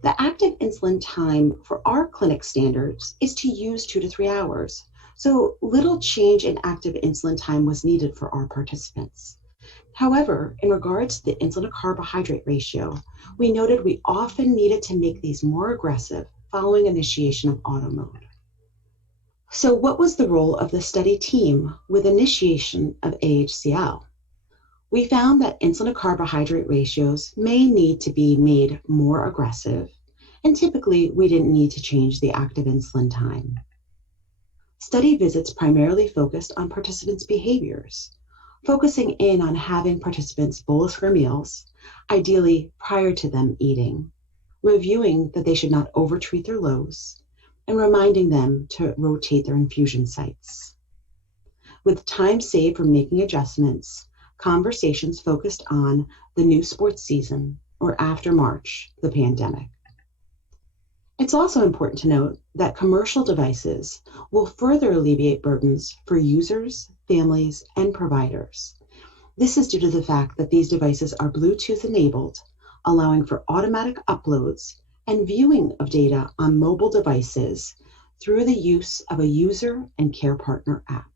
the active insulin time for our clinic standards is to use 2 to 3 hours. So little change in active insulin time was needed for our participants. However, in regards to the insulin to carbohydrate ratio, we noted we often needed to make these more aggressive following initiation of auto mode. So what was the role of the study team with initiation of AHCL? We found that insulin to carbohydrate ratios may need to be made more aggressive, and typically we didn't need to change the active insulin time. Study visits primarily focused on participants' behaviors, focusing in on having participants bolus for meals, ideally prior to them eating, reviewing that they should not overtreat their lows, and reminding them to rotate their infusion sites. With time saved for making adjustments, conversations focused on the new sports season or after March, the pandemic. It's also important to note that commercial devices will further alleviate burdens for users, families, and providers. This is due to the fact that these devices are Bluetooth enabled, allowing for automatic uploads and viewing of data on mobile devices through the use of a user and care partner app.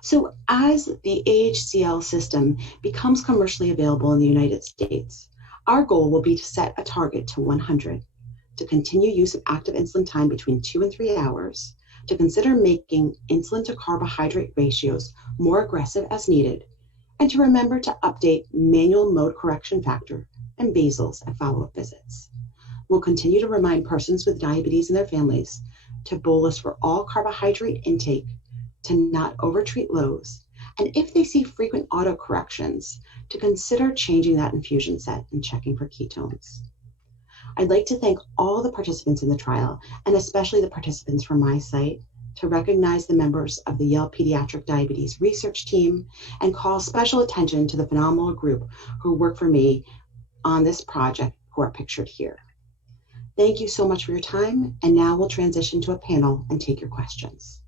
So as the AHCL system becomes commercially available in the United States, our goal will be to set a target to 100, to continue use of active insulin time between 2 and 3 hours, to consider making insulin to carbohydrate ratios more aggressive as needed, and to remember to update manual mode correction factor and basals at follow-up visits. We'll continue to remind persons with diabetes and their families to bolus for all carbohydrate intake, to not overtreat lows, and if they see frequent auto corrections, to consider changing that infusion set and checking for ketones. I'd like to thank all the participants in the trial, and especially the participants from my site, to recognize the members of the Yale Pediatric Diabetes Research Team, and call special attention to the phenomenal group who work for me on this project, who are pictured here. Thank you so much for your time, and now we'll transition to a panel and take your questions.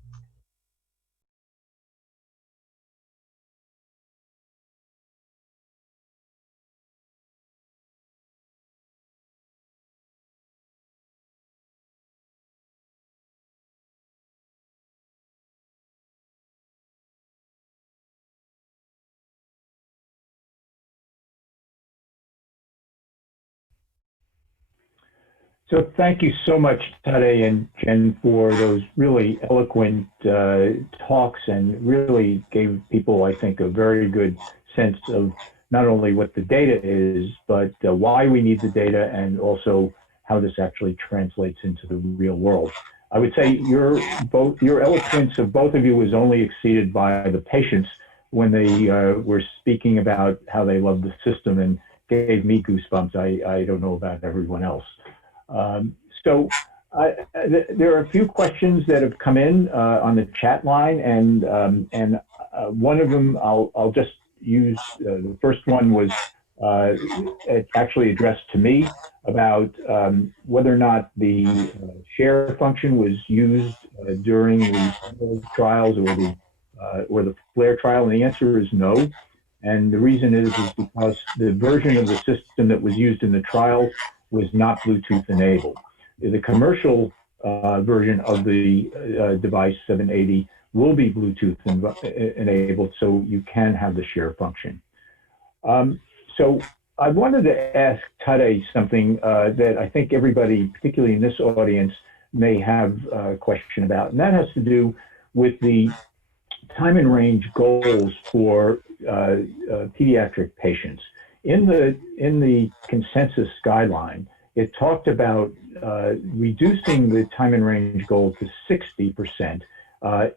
So thank you so much, Tadej and Jen, for those really eloquent talks, and really gave people, I think, a very good sense of not only what the data is, but why we need the data, and also how this actually translates into the real world. I would say your eloquence of both of you was only exceeded by the patients when they were speaking about how they love the system, and gave me goosebumps. I don't know about everyone else. There are a few questions that have come in on the chat line, and one of them I'll just use. The first one was actually addressed to me about whether or not the Sherr function was used during the trials or the FLAIR trial, and the answer is no. And the reason is because the version of the system that was used in the trials was not Bluetooth enabled. The commercial version of the device 780 will be Bluetooth enabled, so you can have the Sherr function. So I wanted to ask Tadej something that I think everybody, particularly in this audience, may have a question about, and that has to do with the time and range goals for pediatric patients. In the consensus guideline, it talked about reducing the time and range goal to 60%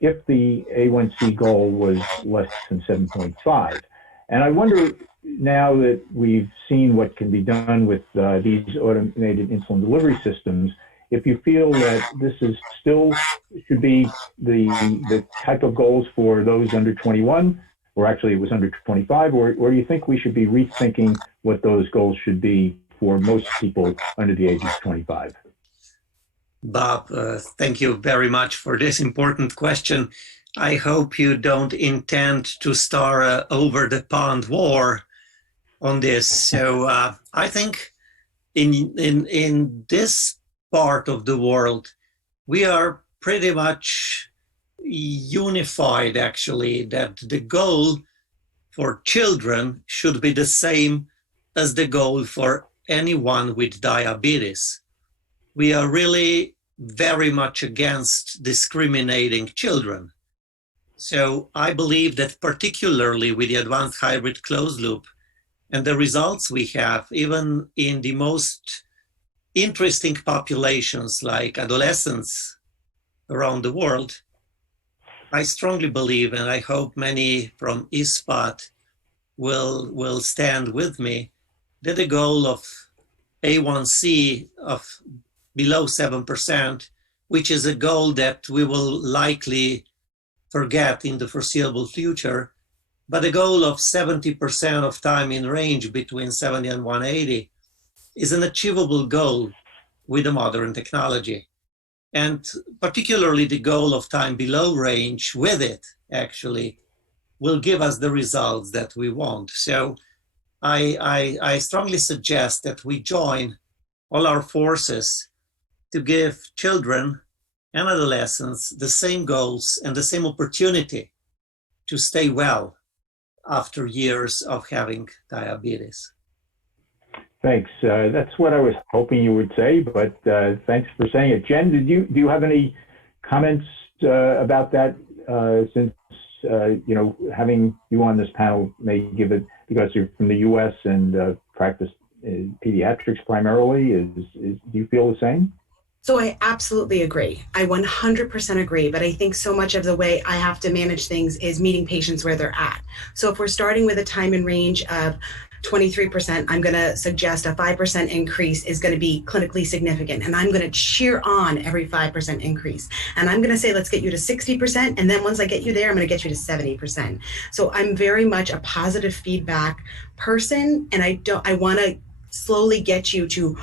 if the A1C goal was less than 7.5. And I wonder, now that we've seen what can be done with these automated insulin delivery systems, if you feel that this is still should be the type of goals for those under 21, or actually it was under 25, or you think we should be rethinking what those goals should be for most people under the age of 25? Bob, thank you very much for this important question. I hope you don't intend to start an over-the-pond war on this. So I think in this part of the world, we are pretty much unified, actually, that the goal for children should be the same as the goal for anyone with diabetes. We are really very much against discriminating children. So I believe that particularly with the advanced hybrid closed loop and the results we have, even in the most interesting populations like adolescents around the world, I strongly believe, and I hope many from ISPAD will stand with me, that the goal of A1C of below 7%, which is a goal that we will likely forget in the foreseeable future, but a goal of 70% of time in range between 70 and 180 is an achievable goal with the modern technology. And particularly the goal of time below range with it actually will give us the results that we want. So I strongly suggest that we join all our forces to give children and adolescents the same goals and the same opportunity to stay well after years of having diabetes. Thanks. That's what I was hoping you would say, but thanks for saying it. Jen, do you have any comments about that? Since having you on this panel may give it, because you're from the U.S. and practice pediatrics primarily. Do you feel the same? So I absolutely agree. I 100% agree, but I think so much of the way I have to manage things is meeting patients where they're at. So if we're starting with a time in range of 23%, I'm going to suggest a 5% increase is going to be clinically significant. And I'm going to cheer on every 5% increase. And I'm going to say, let's get you to 60%. And then once I get you there, I'm going to get you to 70%. So I'm very much a positive feedback person. And I want to slowly get you to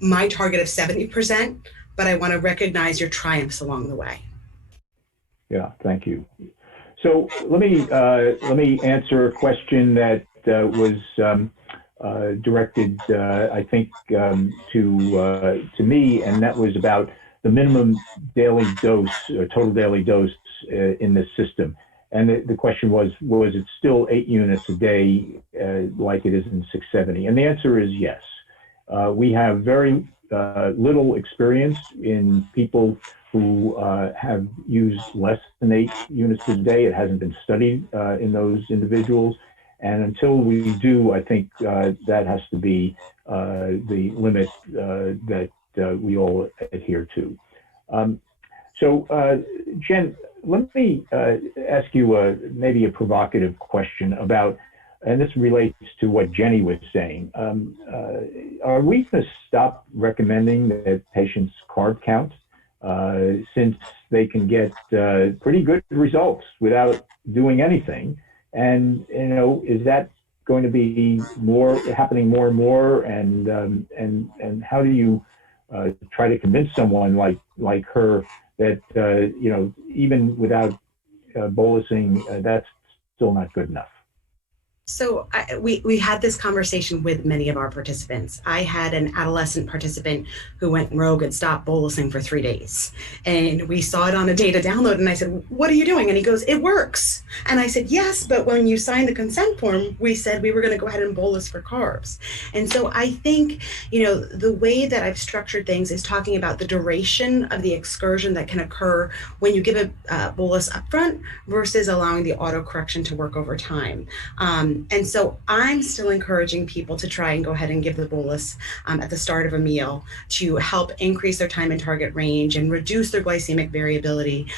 my target of 70%, but I want to recognize your triumphs along the way. Yeah, thank you. So let me answer a question that was directed, I think, to me, and that was about the minimum daily dose, or total daily dose in this system. And the question was it still 8 units a day like it is in 670? And the answer is yes. We have very little experience in people who have used less than 8 units a day. It hasn't been studied in those individuals. And until we do, I think that has to be the limit that we all adhere to. Jen, let me ask you maybe a provocative question about, and this relates to what Jenny was saying. Are we going to stop recommending that patients carb count since they can get pretty good results without doing anything? And is that going to be happening more and more? And how do you try to convince someone like her that even without bolusing, that's still not good enough? So we had this conversation with many of our participants. I had an adolescent participant who went rogue and stopped bolusing for 3 days. And we saw it on a data download and I said, what are you doing? And he goes, it works. And I said, yes, but when you signed the consent form, we said we were going to go ahead and bolus for carbs. And so I think, the way that I've structured things is talking about the duration of the excursion that can occur when you give a bolus upfront versus allowing the autocorrection to work over time. And so I'm still encouraging people to try and go ahead and give the bolus at the start of a meal to help increase their time in target range and reduce their glycemic variability.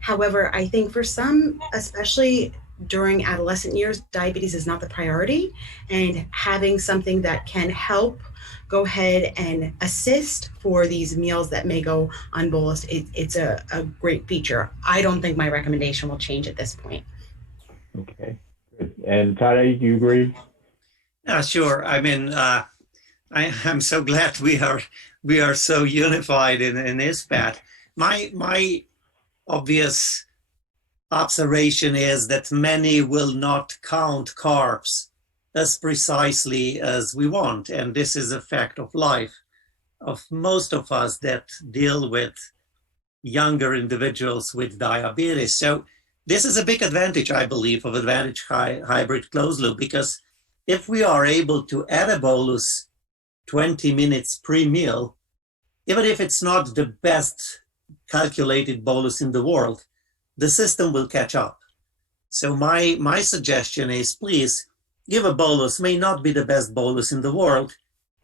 However, I think for some, especially during adolescent years, diabetes is not the priority, and having something that can help go ahead and assist for these meals that may go unbolused, it's a great feature. I don't think my recommendation will change at this point. Okay. And Tadej, do you agree? Sure. I mean, I'm so glad we are so unified in ISPAD. My obvious observation is that many will not count carbs as precisely as we want, and this is a fact of life of most of us that deal with younger individuals with diabetes. So this is a big advantage, I believe, of Advantage hybrid closed loop, because if we are able to add a bolus 20 minutes pre-meal, even if it's not the best calculated bolus in the world, the system will catch up. So my suggestion is, please give a bolus, may not be the best bolus in the world,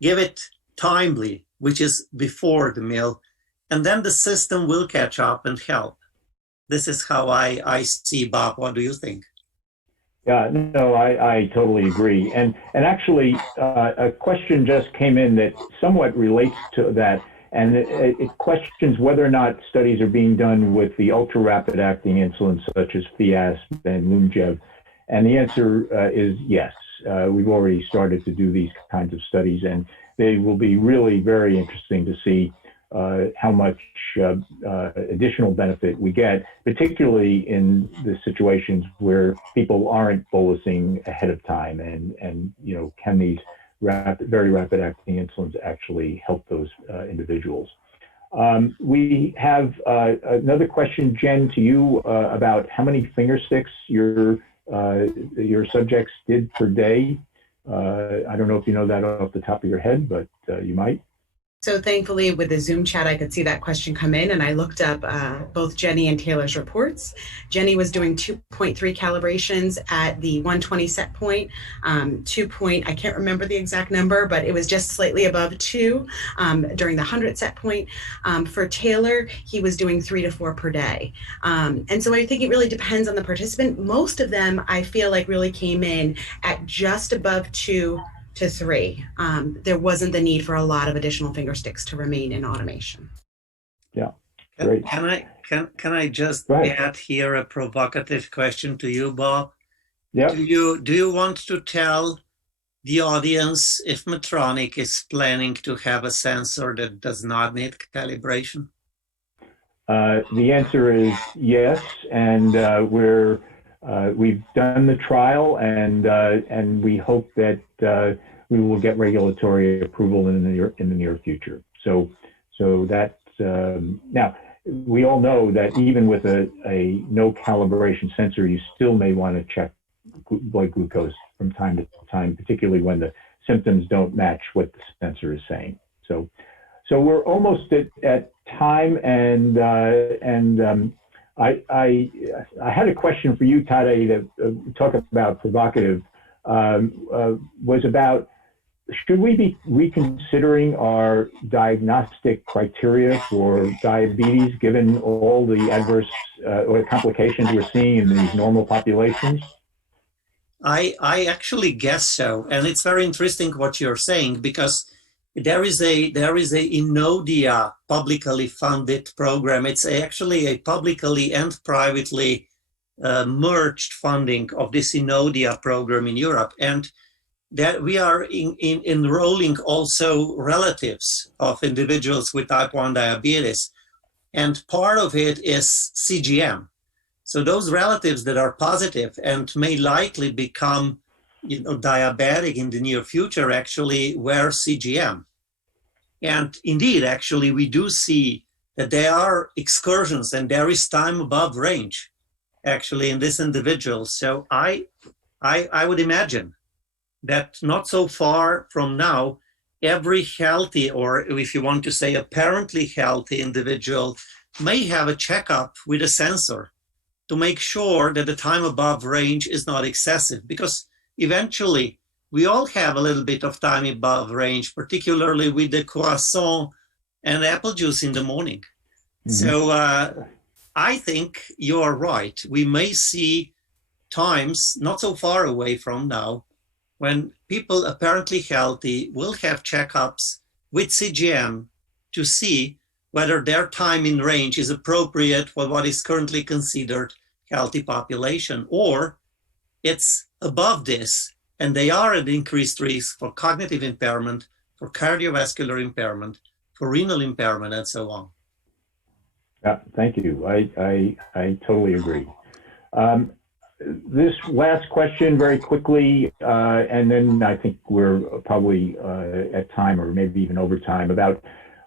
give it timely, which is before the meal, and then the system will catch up and help. This is how I see, Bob. What do you think? Yeah, no, I totally agree. And actually, a question just came in that somewhat relates to that. And it questions whether or not studies are being done with the ultra-rapid acting insulins such as Fiasp and Lumjev. And the answer is yes. We've already started to do these kinds of studies, and they will be really very interesting to see how much additional benefit we get, particularly in the situations where people aren't bolusing ahead of time, and can these very rapid acting insulins actually help those individuals. We have another question, Jen, to you about how many finger sticks your subjects did per day. I don't know if you know that off the top of your head, but you might. So thankfully, with the Zoom chat, I could see that question come in, and I looked up both Jenny and Taylor's reports. Jenny was doing 2.3 calibrations at the 120 set point, I can't remember the exact number, but it was just slightly above 2 during the 100 set point. For Taylor, he was doing 3 to 4 per day. And so I think it really depends on the participant. Most of them, I feel like, really came in at just above 2 to 3. There wasn't the need for a lot of additional finger sticks to remain in automation. Yeah, great. Can I just add here a provocative question to you, Bob? Yeah. Do you want to tell the audience if Medtronic is planning to have a sensor that does not need calibration? The answer is yes, and we've done the trial, and we hope that we will get regulatory approval in the near future. So that's now we all know that even with a no calibration sensor, you still may want to check blood glucose from time to time, particularly when the symptoms don't match what the sensor is saying. So we're almost at time, and I had a question for you, Tadej, to talk about provocative, was about, should we be reconsidering our diagnostic criteria for diabetes given all the adverse or complications we're seeing in these normal populations? I actually guess so, and it's very interesting what you're saying, because there is a Inodia publicly funded program. It's actually a publicly and privately merged funding of this Inodia program in Europe, and that we are enrolling also relatives of individuals with type 1 diabetes, and part of it is CGM. So those relatives that are positive and may likely become, diabetic in the near future actually wear CGM. And indeed, actually, we do see that there are excursions and there is time above range actually in this individual. So I would imagine that not so far from now, every healthy, or if you want to say apparently healthy individual, may have a checkup with a sensor to make sure that the time above range is not excessive, because eventually we all have a little bit of time above range, particularly with the croissant and apple juice in the morning. Mm-hmm. So I think you're right. We may see times not so far away from now when people apparently healthy will have checkups with CGM to see whether their time in range is appropriate for what is currently considered healthy population, or it's above this and they are at increased risk for cognitive impairment, for cardiovascular impairment, for renal impairment, and so on. Yeah, thank you. I totally agree. This last question very quickly, and then I think we're probably at time or maybe even over time, about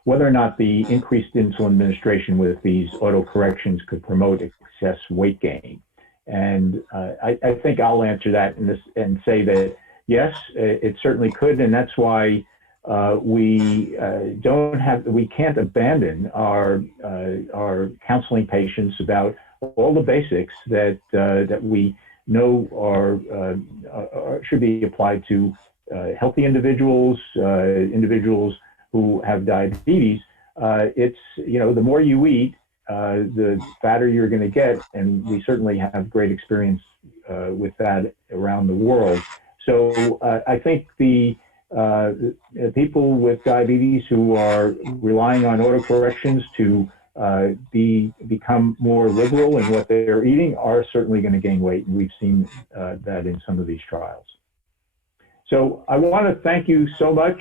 whether or not the increased insulin administration with these autocorrections could promote excess weight gain. And I think I'll answer that and say that yes, it certainly could, and that's why we can't abandon our counseling patients about all the basics that we know should be applied to healthy individuals, individuals who have diabetes. It's, the more you eat, the fatter you're going to get, and we certainly have great experience with that around the world. So I think the people with diabetes who are relying on autocorrections to become more liberal in what they're eating are certainly going to gain weight, and we've seen that in some of these trials. So I want to thank you so much,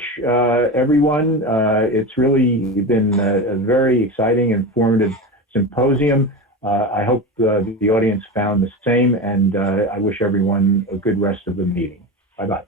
everyone. It's really been a very exciting, informative symposium. I hope the audience found the same, and I wish everyone a good rest of the meeting. Bye-bye.